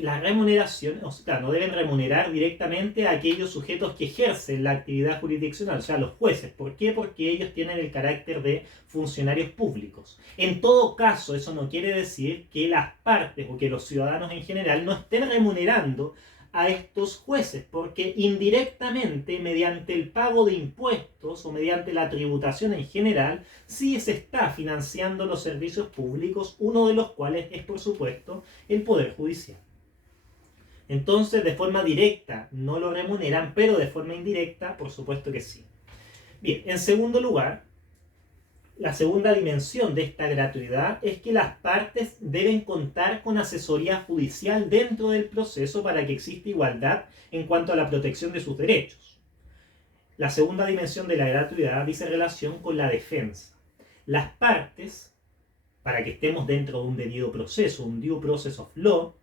las remuneraciones, o sea, no deben remunerar directamente a aquellos sujetos que ejercen la actividad jurisdiccional, o sea, los jueces. ¿Por qué? Porque ellos tienen el carácter de funcionarios públicos. En todo caso, eso no quiere decir que las partes o que los ciudadanos en general no estén remunerando a estos jueces, porque indirectamente, mediante el pago de impuestos o mediante la tributación en general, sí se está financiando los servicios públicos, uno de los cuales es, por supuesto, el Poder Judicial. Entonces, de forma directa no lo remuneran, pero de forma indirecta, por supuesto que sí. Bien, en segundo lugar, la segunda dimensión de esta gratuidad es que las partes deben contar con asesoría judicial dentro del proceso para que exista igualdad en cuanto a la protección de sus derechos. La segunda dimensión de la gratuidad dice relación con la defensa. Las partes, para que estemos dentro de un debido proceso, un due process of law,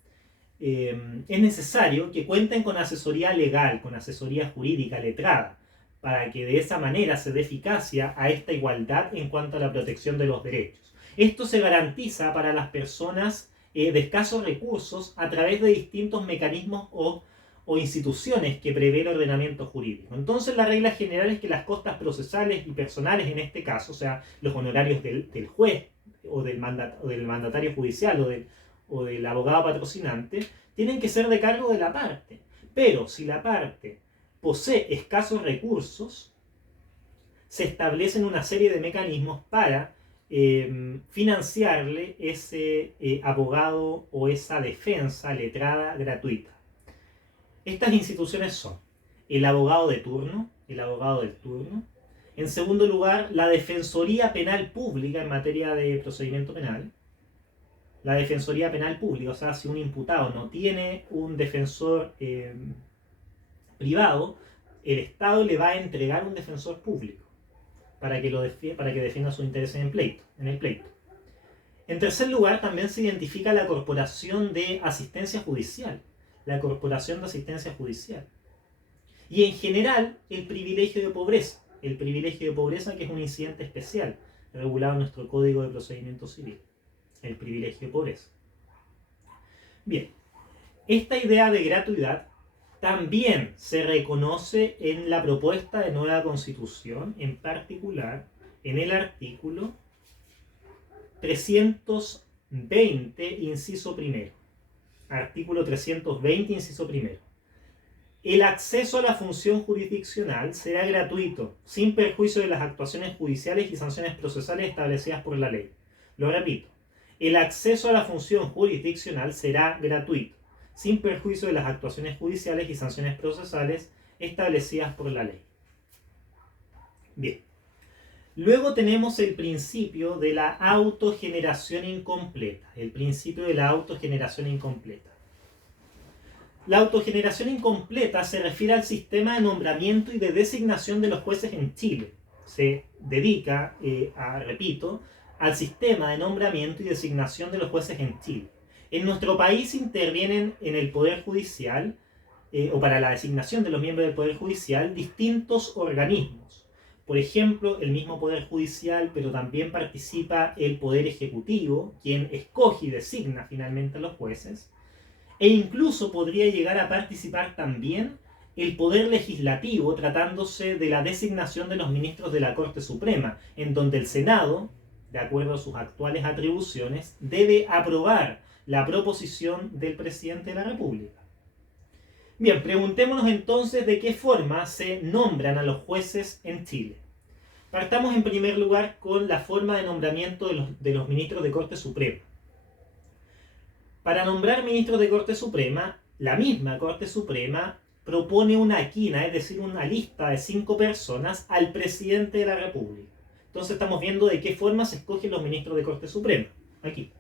es necesario que cuenten con asesoría legal, con asesoría jurídica letrada, para que de esa manera se dé eficacia a esta igualdad en cuanto a la protección de los derechos. Esto se garantiza para las personas de escasos recursos a través de distintos mecanismos o instituciones que prevé el ordenamiento jurídico. Entonces, la regla general es que las costas procesales y personales en este caso, o sea, los honorarios del juez o del mandatario judicial o del abogado patrocinante, tienen que ser de cargo de la parte. Pero si la parte posee escasos recursos, se establecen una serie de mecanismos para financiarle ese abogado o esa defensa letrada gratuita. Estas instituciones son el abogado de turno, el abogado del turno. En segundo lugar, la Defensoría Penal Pública en materia de procedimiento penal. La Defensoría Penal Pública, o sea, si un imputado no tiene un defensor privado, el Estado le va a entregar un defensor público para que defienda sus intereses en el pleito. En tercer lugar, también se identifica la Corporación de Asistencia Judicial. La Corporación de Asistencia Judicial. Y en general, el privilegio de pobreza. El privilegio de pobreza, que es un incidente especial regulado en nuestro Código de Procedimiento Civil. El privilegio de pobreza. Bien, esta idea de gratuidad también se reconoce en la propuesta de nueva Constitución, en particular en el artículo 320, inciso primero. Artículo 320, inciso primero. El acceso a la función jurisdiccional será gratuito, sin perjuicio de las actuaciones judiciales y sanciones procesales establecidas por la ley. Lo repito, el acceso a la función jurisdiccional será gratuito, sin perjuicio de las actuaciones judiciales y sanciones procesales establecidas por la ley. Bien. Luego tenemos el principio de la autogeneración incompleta. El principio de la autogeneración incompleta. La autogeneración incompleta se refiere al sistema de nombramiento y de designación de los jueces en Chile. Se dedica, repito, al sistema de nombramiento y designación de los jueces en Chile. En nuestro país intervienen en el Poder Judicial, o para la designación de los miembros del Poder Judicial, distintos organismos. Por ejemplo, el mismo Poder Judicial, pero también participa el Poder Ejecutivo, quien escoge y designa finalmente a los jueces. E incluso podría llegar a participar también el Poder Legislativo, tratándose de la designación de los ministros de la Corte Suprema, en donde el Senado, de acuerdo a sus actuales atribuciones, debe aprobar la proposición del presidente de la República. Bien, preguntémonos entonces de qué forma se nombran a los jueces en Chile. Partamos en primer lugar con la forma de nombramiento de los ministros de Corte Suprema. Para nombrar ministros de Corte Suprema, la misma Corte Suprema propone una quina, es decir, una lista de 5 personas al presidente de la República. Entonces estamos viendo de qué forma se escogen los ministros de Corte Suprema. Aquí.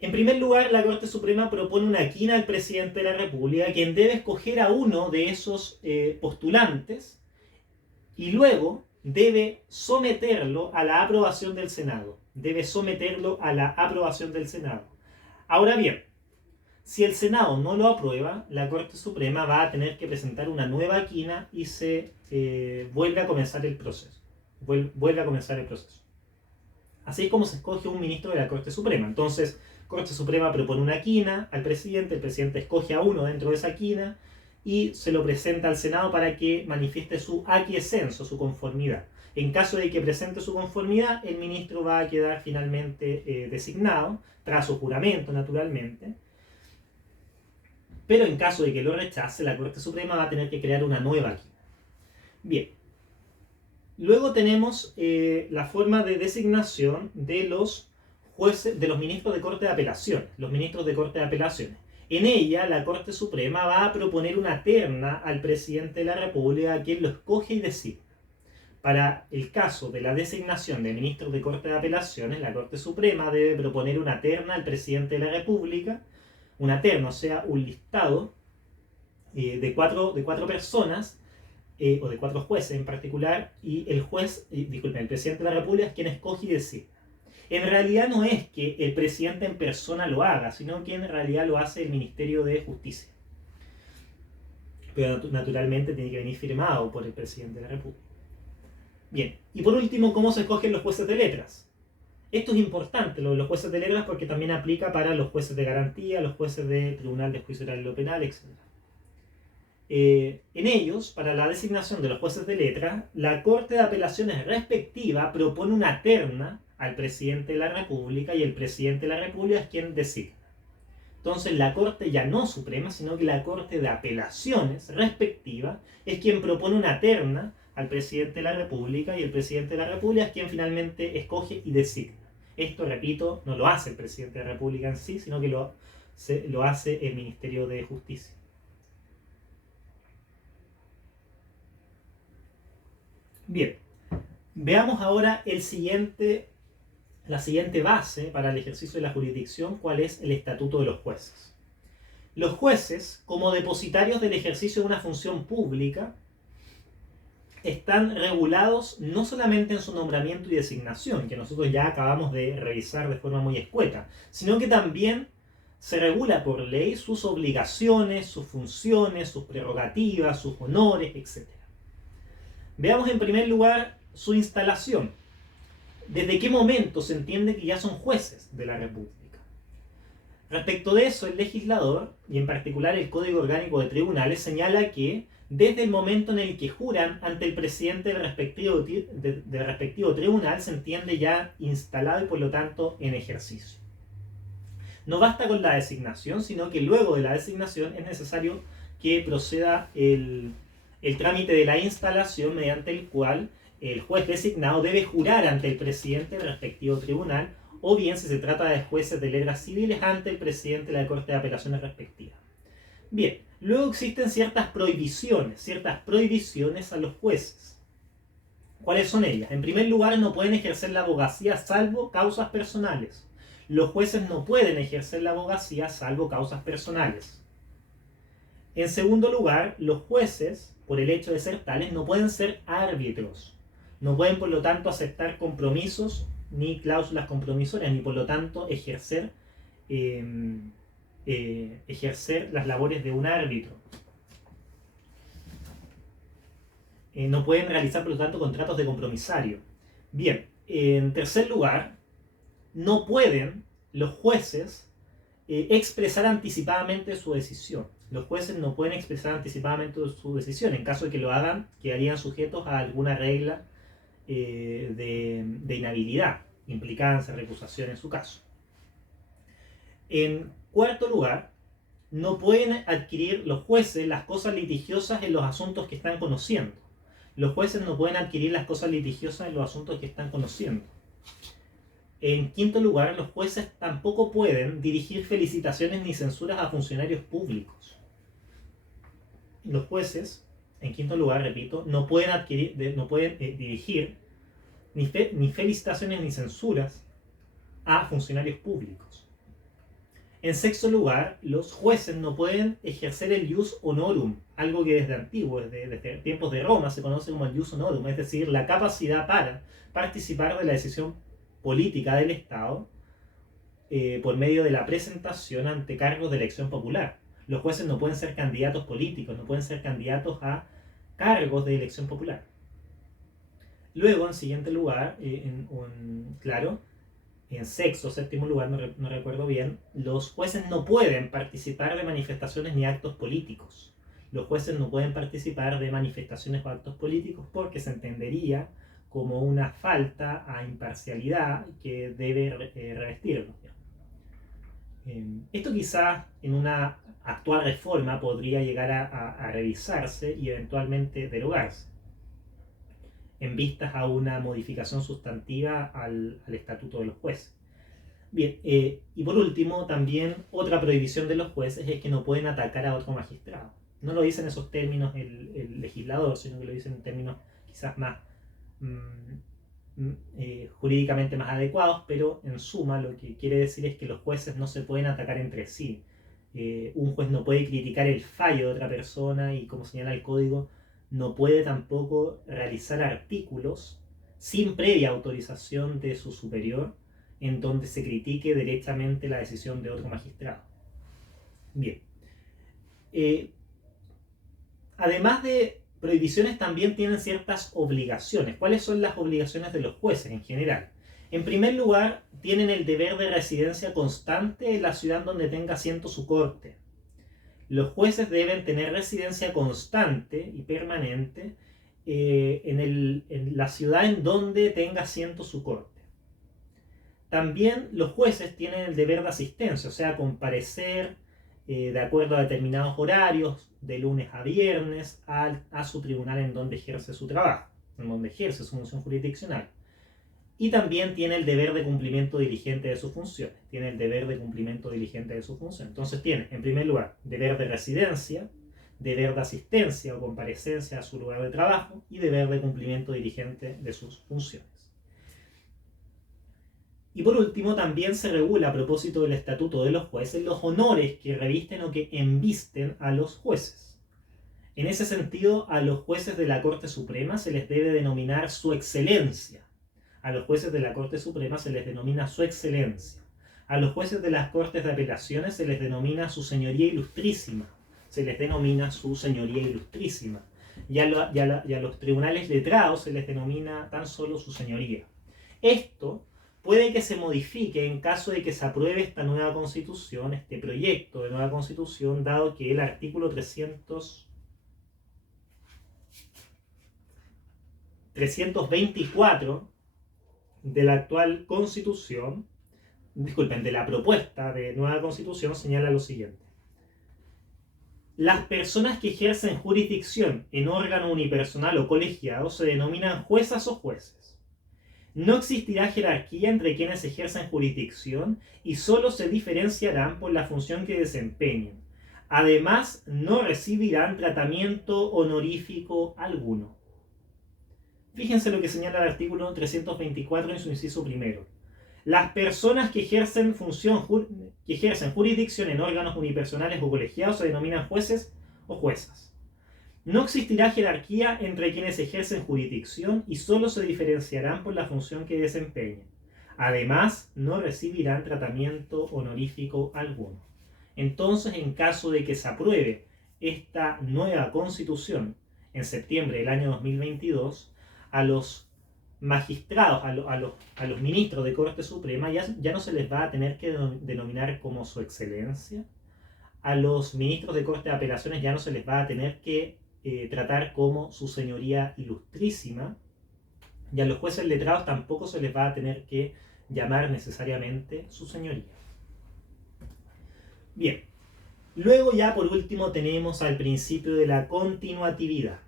En primer lugar, la Corte Suprema propone una quina al presidente de la República, quien debe escoger a uno de esos postulantes y luego debe someterlo a la aprobación del Senado. Debe someterlo a la aprobación del Senado. Ahora bien, si el Senado no lo aprueba, la Corte Suprema va a tener que presentar una nueva quina y se vuelve a comenzar el proceso. Vuelve a comenzar el proceso. Así es como se escoge un ministro de la Corte Suprema. Entonces, Corte Suprema propone una quina al presidente, el presidente escoge a uno dentro de esa quina y se lo presenta al Senado para que manifieste su aquiescencia, su conformidad. En caso de que presente su conformidad, el ministro va a quedar finalmente designado, tras su juramento naturalmente, pero en caso de que lo rechace, la Corte Suprema va a tener que crear una nueva quina. Bien, luego tenemos la forma de designación de los jueces, de los ministros de Corte de Apelaciones, los ministros de Corte de Apelaciones. En ella, la Corte Suprema va a proponer una terna al presidente de la República, quien lo escoge y decide. Para el caso de la designación de ministros de Corte de Apelaciones, la Corte Suprema debe proponer una terna al presidente de la República, una terna, o sea, un listado de cuatro personas, o de 4 jueces en particular, y el el presidente de la República es quien escoge y decide. En realidad no es que el presidente en persona lo haga, sino que en realidad lo hace el Ministerio de Justicia. Pero naturalmente tiene que venir firmado por el presidente de la República. Bien, y por último, ¿cómo se escogen los jueces de letras? Esto es importante, lo de los jueces de letras, porque también aplica para los jueces de garantía, los jueces de Tribunal de Juicio Oral y Penal, etc. En ellos, para la designación de los jueces de letras, la Corte de Apelaciones respectiva propone una terna al presidente de la República y el presidente de la República es quien designa. Entonces la Corte ya no Suprema, sino que la Corte de Apelaciones respectiva es quien propone una terna al presidente de la República y el presidente de la República es quien finalmente escoge y designa. Esto, repito, no lo hace el presidente de la República en sí, sino que lo hace el Ministerio de Justicia. Bien, veamos ahora la siguiente base para el ejercicio de la jurisdicción, cuál es el estatuto de los jueces. Los jueces, como depositarios del ejercicio de una función pública, están regulados no solamente en su nombramiento y designación, que nosotros ya acabamos de revisar de forma muy escueta, sino que también se regula por ley sus obligaciones, sus funciones, sus prerrogativas, sus honores, etc. Veamos en primer lugar su instalación. ¿Desde qué momento se entiende que ya son jueces de la República? Respecto de eso, el legislador, y en particular el Código Orgánico de Tribunales, señala que desde el momento en el que juran ante el presidente del respectivo tribunal, se entiende ya instalado y por lo tanto en ejercicio. No basta con la designación, sino que luego de la designación es necesario que proceda el trámite de la instalación, mediante el cual el juez designado debe jurar ante el presidente del respectivo tribunal, o bien, si se trata de jueces de letras civiles, ante el presidente de la Corte de Apelaciones respectiva. Bien, luego existen ciertas prohibiciones a los jueces. ¿Cuáles son ellas? En primer lugar, no pueden ejercer la abogacía salvo causas personales. Los jueces no pueden ejercer la abogacía salvo causas personales. En segundo lugar, los jueces, por el hecho de ser tales, no pueden ser árbitros. No pueden, por lo tanto, aceptar compromisos ni cláusulas compromisorias, ni por lo tanto ejercer las labores de un árbitro. No pueden realizar, por lo tanto, contratos de compromisario. Bien, en tercer lugar, no pueden los jueces expresar anticipadamente su decisión. Los jueces no pueden expresar anticipadamente su decisión. En caso de que lo hagan, quedarían sujetos a alguna regla de inhabilidad, implicancia, recusación en su caso. En cuarto lugar, no pueden adquirir los jueces las cosas litigiosas en los asuntos que están conociendo. Los jueces no pueden adquirir las cosas litigiosas en los asuntos que están conociendo. En quinto lugar, los jueces tampoco pueden dirigir felicitaciones ni censuras a funcionarios públicos. Los jueces, en quinto lugar, repito, no pueden dirigir ni felicitaciones ni censuras a funcionarios públicos. En sexto lugar, los jueces no pueden ejercer el ius honorum, algo que desde antiguo, desde tiempos de Roma, se conoce como el ius honorum, es decir, la capacidad para participar de la decisión política del Estado por medio de la presentación ante cargos de elección popular. Los jueces no pueden ser candidatos políticos, no pueden ser candidatos a cargos de elección popular. Luego, en siguiente lugar, en sexto o séptimo lugar, no recuerdo bien, los jueces no pueden participar de manifestaciones ni actos políticos. Los jueces no pueden participar de manifestaciones o actos políticos porque se entendería como una falta a imparcialidad que debe revestirlo. Esto quizás en una actual reforma podría llegar a revisarse y eventualmente derogarse, en vistas a una modificación sustantiva al Estatuto de los Jueces. Bien, y por último, también otra prohibición de los jueces es que no pueden atacar a otro magistrado. No lo dice en esos términos el legislador, sino que lo dice en términos quizás más jurídicamente más adecuados, pero en suma lo que quiere decir es que los jueces no se pueden atacar entre sí. Un juez no puede criticar el fallo de otra persona y, como señala el código, no puede tampoco realizar artículos sin previa autorización de su superior en donde se critique derechamente la decisión de otro magistrado. Bien. Además de prohibiciones, también tienen ciertas obligaciones. ¿Cuáles son las obligaciones de los jueces en general? En primer lugar, tienen el deber de residencia constante en la ciudad donde tenga asiento su corte. Los jueces deben tener residencia constante y permanente en la ciudad en donde tenga asiento su corte. También los jueces tienen el deber de asistencia, o sea, comparecer de acuerdo a determinados horarios, de lunes a viernes, a su tribunal en donde ejerce su trabajo, en donde ejerce su función jurisdiccional. Y también tiene el deber de cumplimiento diligente de sus funciones. Tiene el deber de cumplimiento diligente de sus funciones. Entonces tiene, en primer lugar, deber de residencia, deber de asistencia o comparecencia a su lugar de trabajo y deber de cumplimiento diligente de sus funciones. Y por último, también se regula a propósito del estatuto de los jueces los honores que revisten o que embisten a los jueces. En ese sentido, a los jueces de la Corte Suprema se les debe denominar su excelencia. A los jueces de la Corte Suprema se les denomina su excelencia. A los jueces de las Cortes de Apelaciones se les denomina su señoría ilustrísima. Se les denomina su señoría ilustrísima. Y a los tribunales letrados se les denomina tan solo su señoría. Esto puede que se modifique en caso de que se apruebe esta nueva constitución, este proyecto de nueva constitución, dado que el artículo 324 de la actual constitución, de la propuesta de nueva constitución, señala lo siguiente. Las personas que ejercen jurisdicción en órgano unipersonal o colegiado se denominan juezas o jueces. No existirá jerarquía entre quienes ejercen jurisdicción y solo se diferenciarán por la función que desempeñen. Además, no recibirán tratamiento honorífico alguno. Fíjense lo que señala el artículo 324 en su inciso primero. Las personas que ejercen jurisdicción en órganos unipersonales o colegiados se denominan jueces o juezas. No existirá jerarquía entre quienes ejercen jurisdicción y solo se diferenciarán por la función que desempeñen. Además, no recibirán tratamiento honorífico alguno. Entonces, en caso de que se apruebe esta nueva constitución en septiembre del año 2022, a los magistrados, a los ministros de Corte Suprema, ya no se les va a tener que denominar como su excelencia. A los ministros de Corte de Apelaciones ya no se les va a tener que tratar como su señoría ilustrísima, y a los jueces letrados tampoco se les va a tener que llamar necesariamente su señoría. Bien, luego ya por último tenemos al principio de la continuatividad.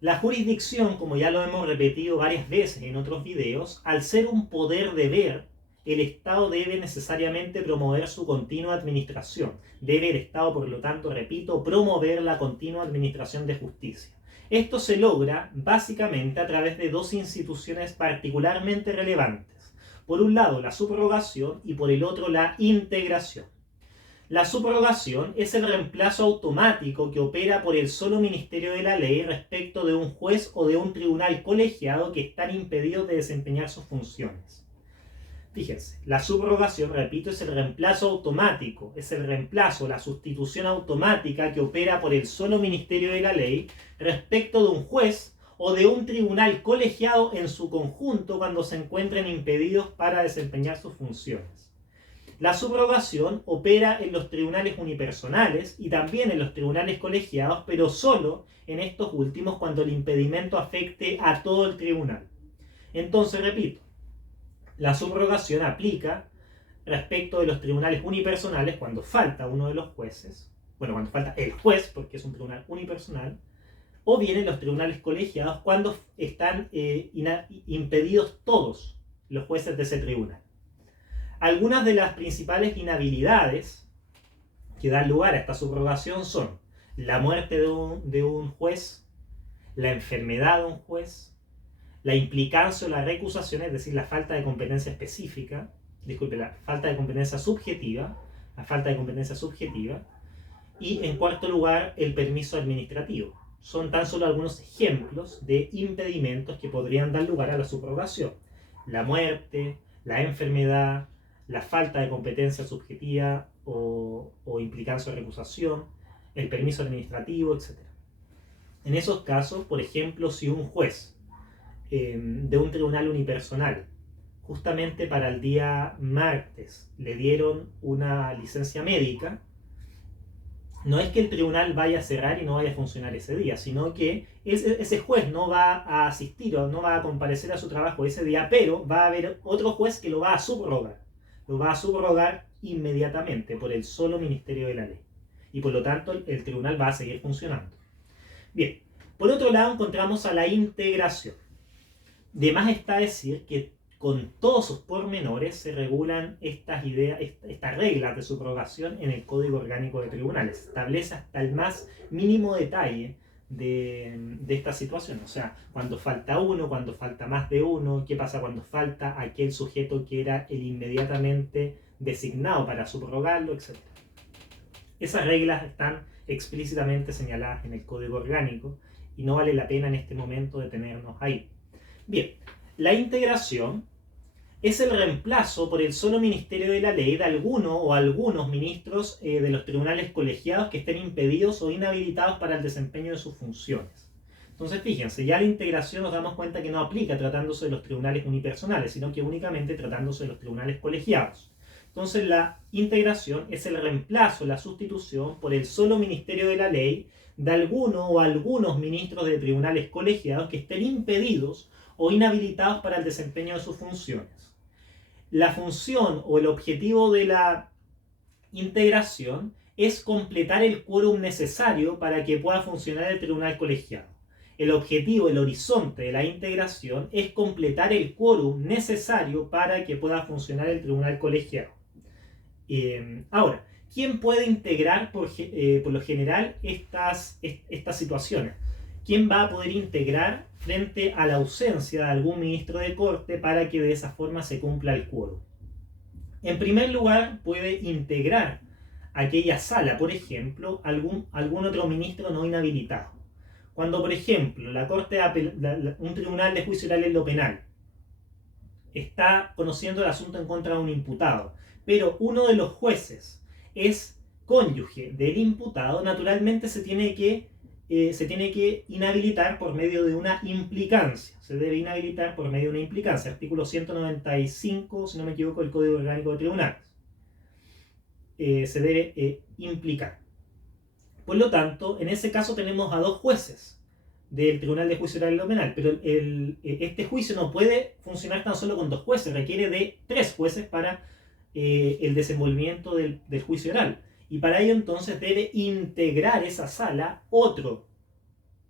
La jurisdicción, como ya lo hemos repetido varias veces en otros videos, al ser un poder deber, el Estado debe necesariamente promover su continua administración. Debe el Estado, por lo tanto, repito, promover la continua administración de justicia. Esto se logra básicamente a través de dos instituciones particularmente relevantes. Por un lado, la subrogación y por el otro, la integración. La subrogación es el reemplazo automático que opera por el solo Ministerio de la Ley respecto de un juez o de un tribunal colegiado que están impedidos de desempeñar sus funciones. Fíjense, la subrogación, repito, es el reemplazo automático, es el reemplazo, la sustitución automática que opera por el solo Ministerio de la Ley respecto de un juez o de un tribunal colegiado en su conjunto cuando se encuentren impedidos para desempeñar sus funciones. La subrogación opera en los tribunales unipersonales y también en los tribunales colegiados, pero solo en estos últimos cuando el impedimento afecte a todo el tribunal. Entonces, repito, la subrogación aplica respecto de los tribunales unipersonales cuando falta uno de los jueces, bueno, cuando falta el juez, porque es un tribunal unipersonal, o bien en los tribunales colegiados cuando están impedidos todos los jueces de ese tribunal. Algunas de las principales inhabilidades que dan lugar a esta subrogación son la muerte de un juez, la enfermedad de un juez, la implicancia o la recusación, es decir, la falta de competencia específica, la falta de competencia subjetiva, y en cuarto lugar, el permiso administrativo. Son tan solo algunos ejemplos de impedimentos que podrían dar lugar a la subrogación. La muerte, la enfermedad, la falta de competencia subjetiva o implicancia o recusación, el permiso administrativo, etc. En esos casos, por ejemplo, si un juez de un tribunal unipersonal, justamente para el día martes, le dieron una licencia médica, no es que el tribunal vaya a cerrar y no vaya a funcionar ese día, sino que ese juez no va a asistir o no va a comparecer a su trabajo ese día, pero va a haber otro juez que lo va a subrogar. Lo va a subrogar inmediatamente por el solo Ministerio de la Ley. Y por lo tanto el tribunal va a seguir funcionando. Bien, por otro lado encontramos a la integración. De más está decir que con todos sus pormenores se regulan estas reglas de subrogación en el Código Orgánico de Tribunales. Establece hasta el más mínimo detalle de esta situación. O sea, cuando falta uno, cuando falta más de uno, qué pasa cuando falta aquel sujeto que era el inmediatamente designado para subrogarlo, etc. Esas reglas están explícitamente señaladas en el Código Orgánico y no vale la pena en este momento detenernos ahí. Bien, la integración es el reemplazo por el solo Ministerio de la Ley de alguno o algunos ministros de los tribunales colegiados que estén impedidos o inhabilitados para el desempeño de sus funciones. Entonces, fíjense, ya la integración nos damos cuenta que no aplica tratándose de los tribunales unipersonales, sino que únicamente tratándose de los tribunales colegiados. Entonces, la integración es el reemplazo, la sustitución por el solo Ministerio de la Ley de alguno o algunos ministros de tribunales colegiados que estén impedidos o inhabilitados para el desempeño de sus funciones. La función o el objetivo de la integración es completar el quórum necesario para que pueda funcionar el tribunal colegiado. El objetivo, el horizonte de la integración es completar el quórum necesario para que pueda funcionar el tribunal colegiado. Ahora, ¿quién puede integrar por lo general estas situaciones? ¿Quién va a poder integrar frente a la ausencia de algún ministro de corte para que de esa forma se cumpla el quórum? En primer lugar, puede integrar aquella sala, por ejemplo, algún otro ministro no inhabilitado. Cuando, por ejemplo, un tribunal de juicio oral en lo penal está conociendo el asunto en contra de un imputado, pero uno de los jueces es cónyuge del imputado, naturalmente se tiene que inhabilitar por medio de una implicancia. Se debe inhabilitar por medio de una implicancia. Artículo 195, si no me equivoco, del Código Orgánico de Tribunales. Se debe implicar. Por lo tanto, en ese caso tenemos a dos jueces del Tribunal de Juicio Oral y Penal, pero este juicio no puede funcionar tan solo con dos jueces, requiere de tres jueces para el desenvolvimiento del juicio oral. Y para ello entonces debe integrar esa sala otro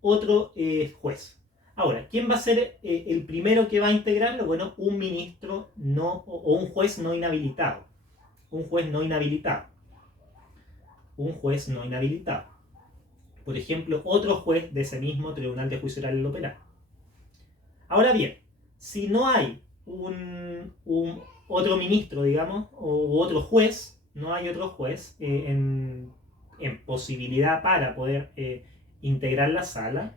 juez. Ahora, ¿quién va a ser el primero que va a integrarlo? Bueno, un ministro o un juez no inhabilitado. Un juez no inhabilitado. Por ejemplo, otro juez de ese mismo Tribunal de Juicio Oral y lo Penal. Ahora bien, si no hay otro ministro, digamos, o otro juez, no hay otro juez en posibilidad para poder integrar la sala,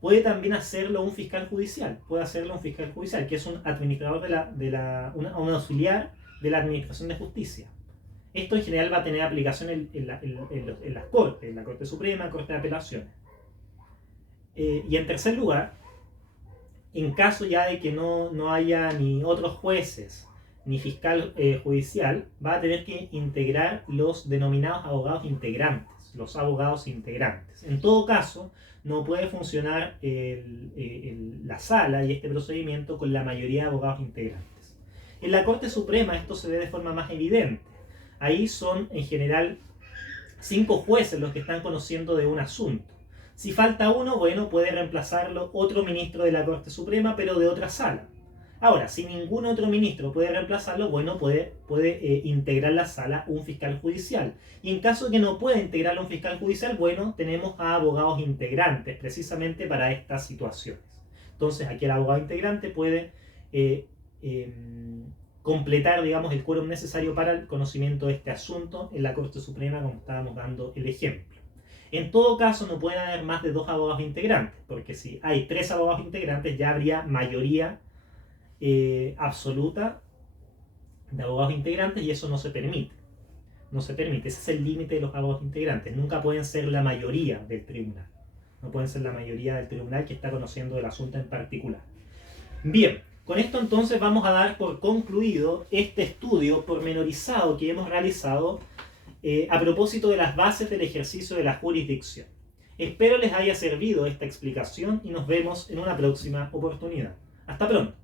puede también hacerlo un fiscal judicial. Que es un administrador un auxiliar de la Administración de Justicia. Esto en general va a tener aplicación en las Cortes, en la Corte Suprema, Corte de Apelaciones. Y en tercer lugar, en caso ya de que no haya ni otros jueces ni fiscal judicial, va a tener que integrar los denominados abogados integrantes, los abogados integrantes. En todo caso, no puede funcionar la sala y este procedimiento con la mayoría de abogados integrantes. En la Corte Suprema esto se ve de forma más evidente. Ahí son en general 5 jueces los que están conociendo de un asunto. Si falta uno, bueno, puede reemplazarlo otro ministro de la Corte Suprema, pero de otra sala. Ahora, si ningún otro ministro puede reemplazarlo, bueno, puede integrar la sala un fiscal judicial. Y en caso de que no pueda integrarlo un fiscal judicial, bueno, tenemos a abogados integrantes, precisamente para estas situaciones. Entonces, aquí el abogado integrante puede completar, digamos, el quórum necesario para el conocimiento de este asunto en la Corte Suprema, como estábamos dando el ejemplo. En todo caso, no pueden haber más de 2 abogados integrantes, porque si hay 3 abogados integrantes, ya habría mayoría absoluta de abogados integrantes y eso no se permite. No se permite, ese es el límite de los abogados integrantes. Nunca pueden ser la mayoría del tribunal. No pueden ser la mayoría del tribunal que está conociendo el asunto en particular. Bien, con esto entonces vamos a dar por concluido este estudio pormenorizado que hemos realizado a propósito de las bases del ejercicio de la jurisdicción. Espero les haya servido esta explicación y nos vemos en una próxima oportunidad. Hasta pronto.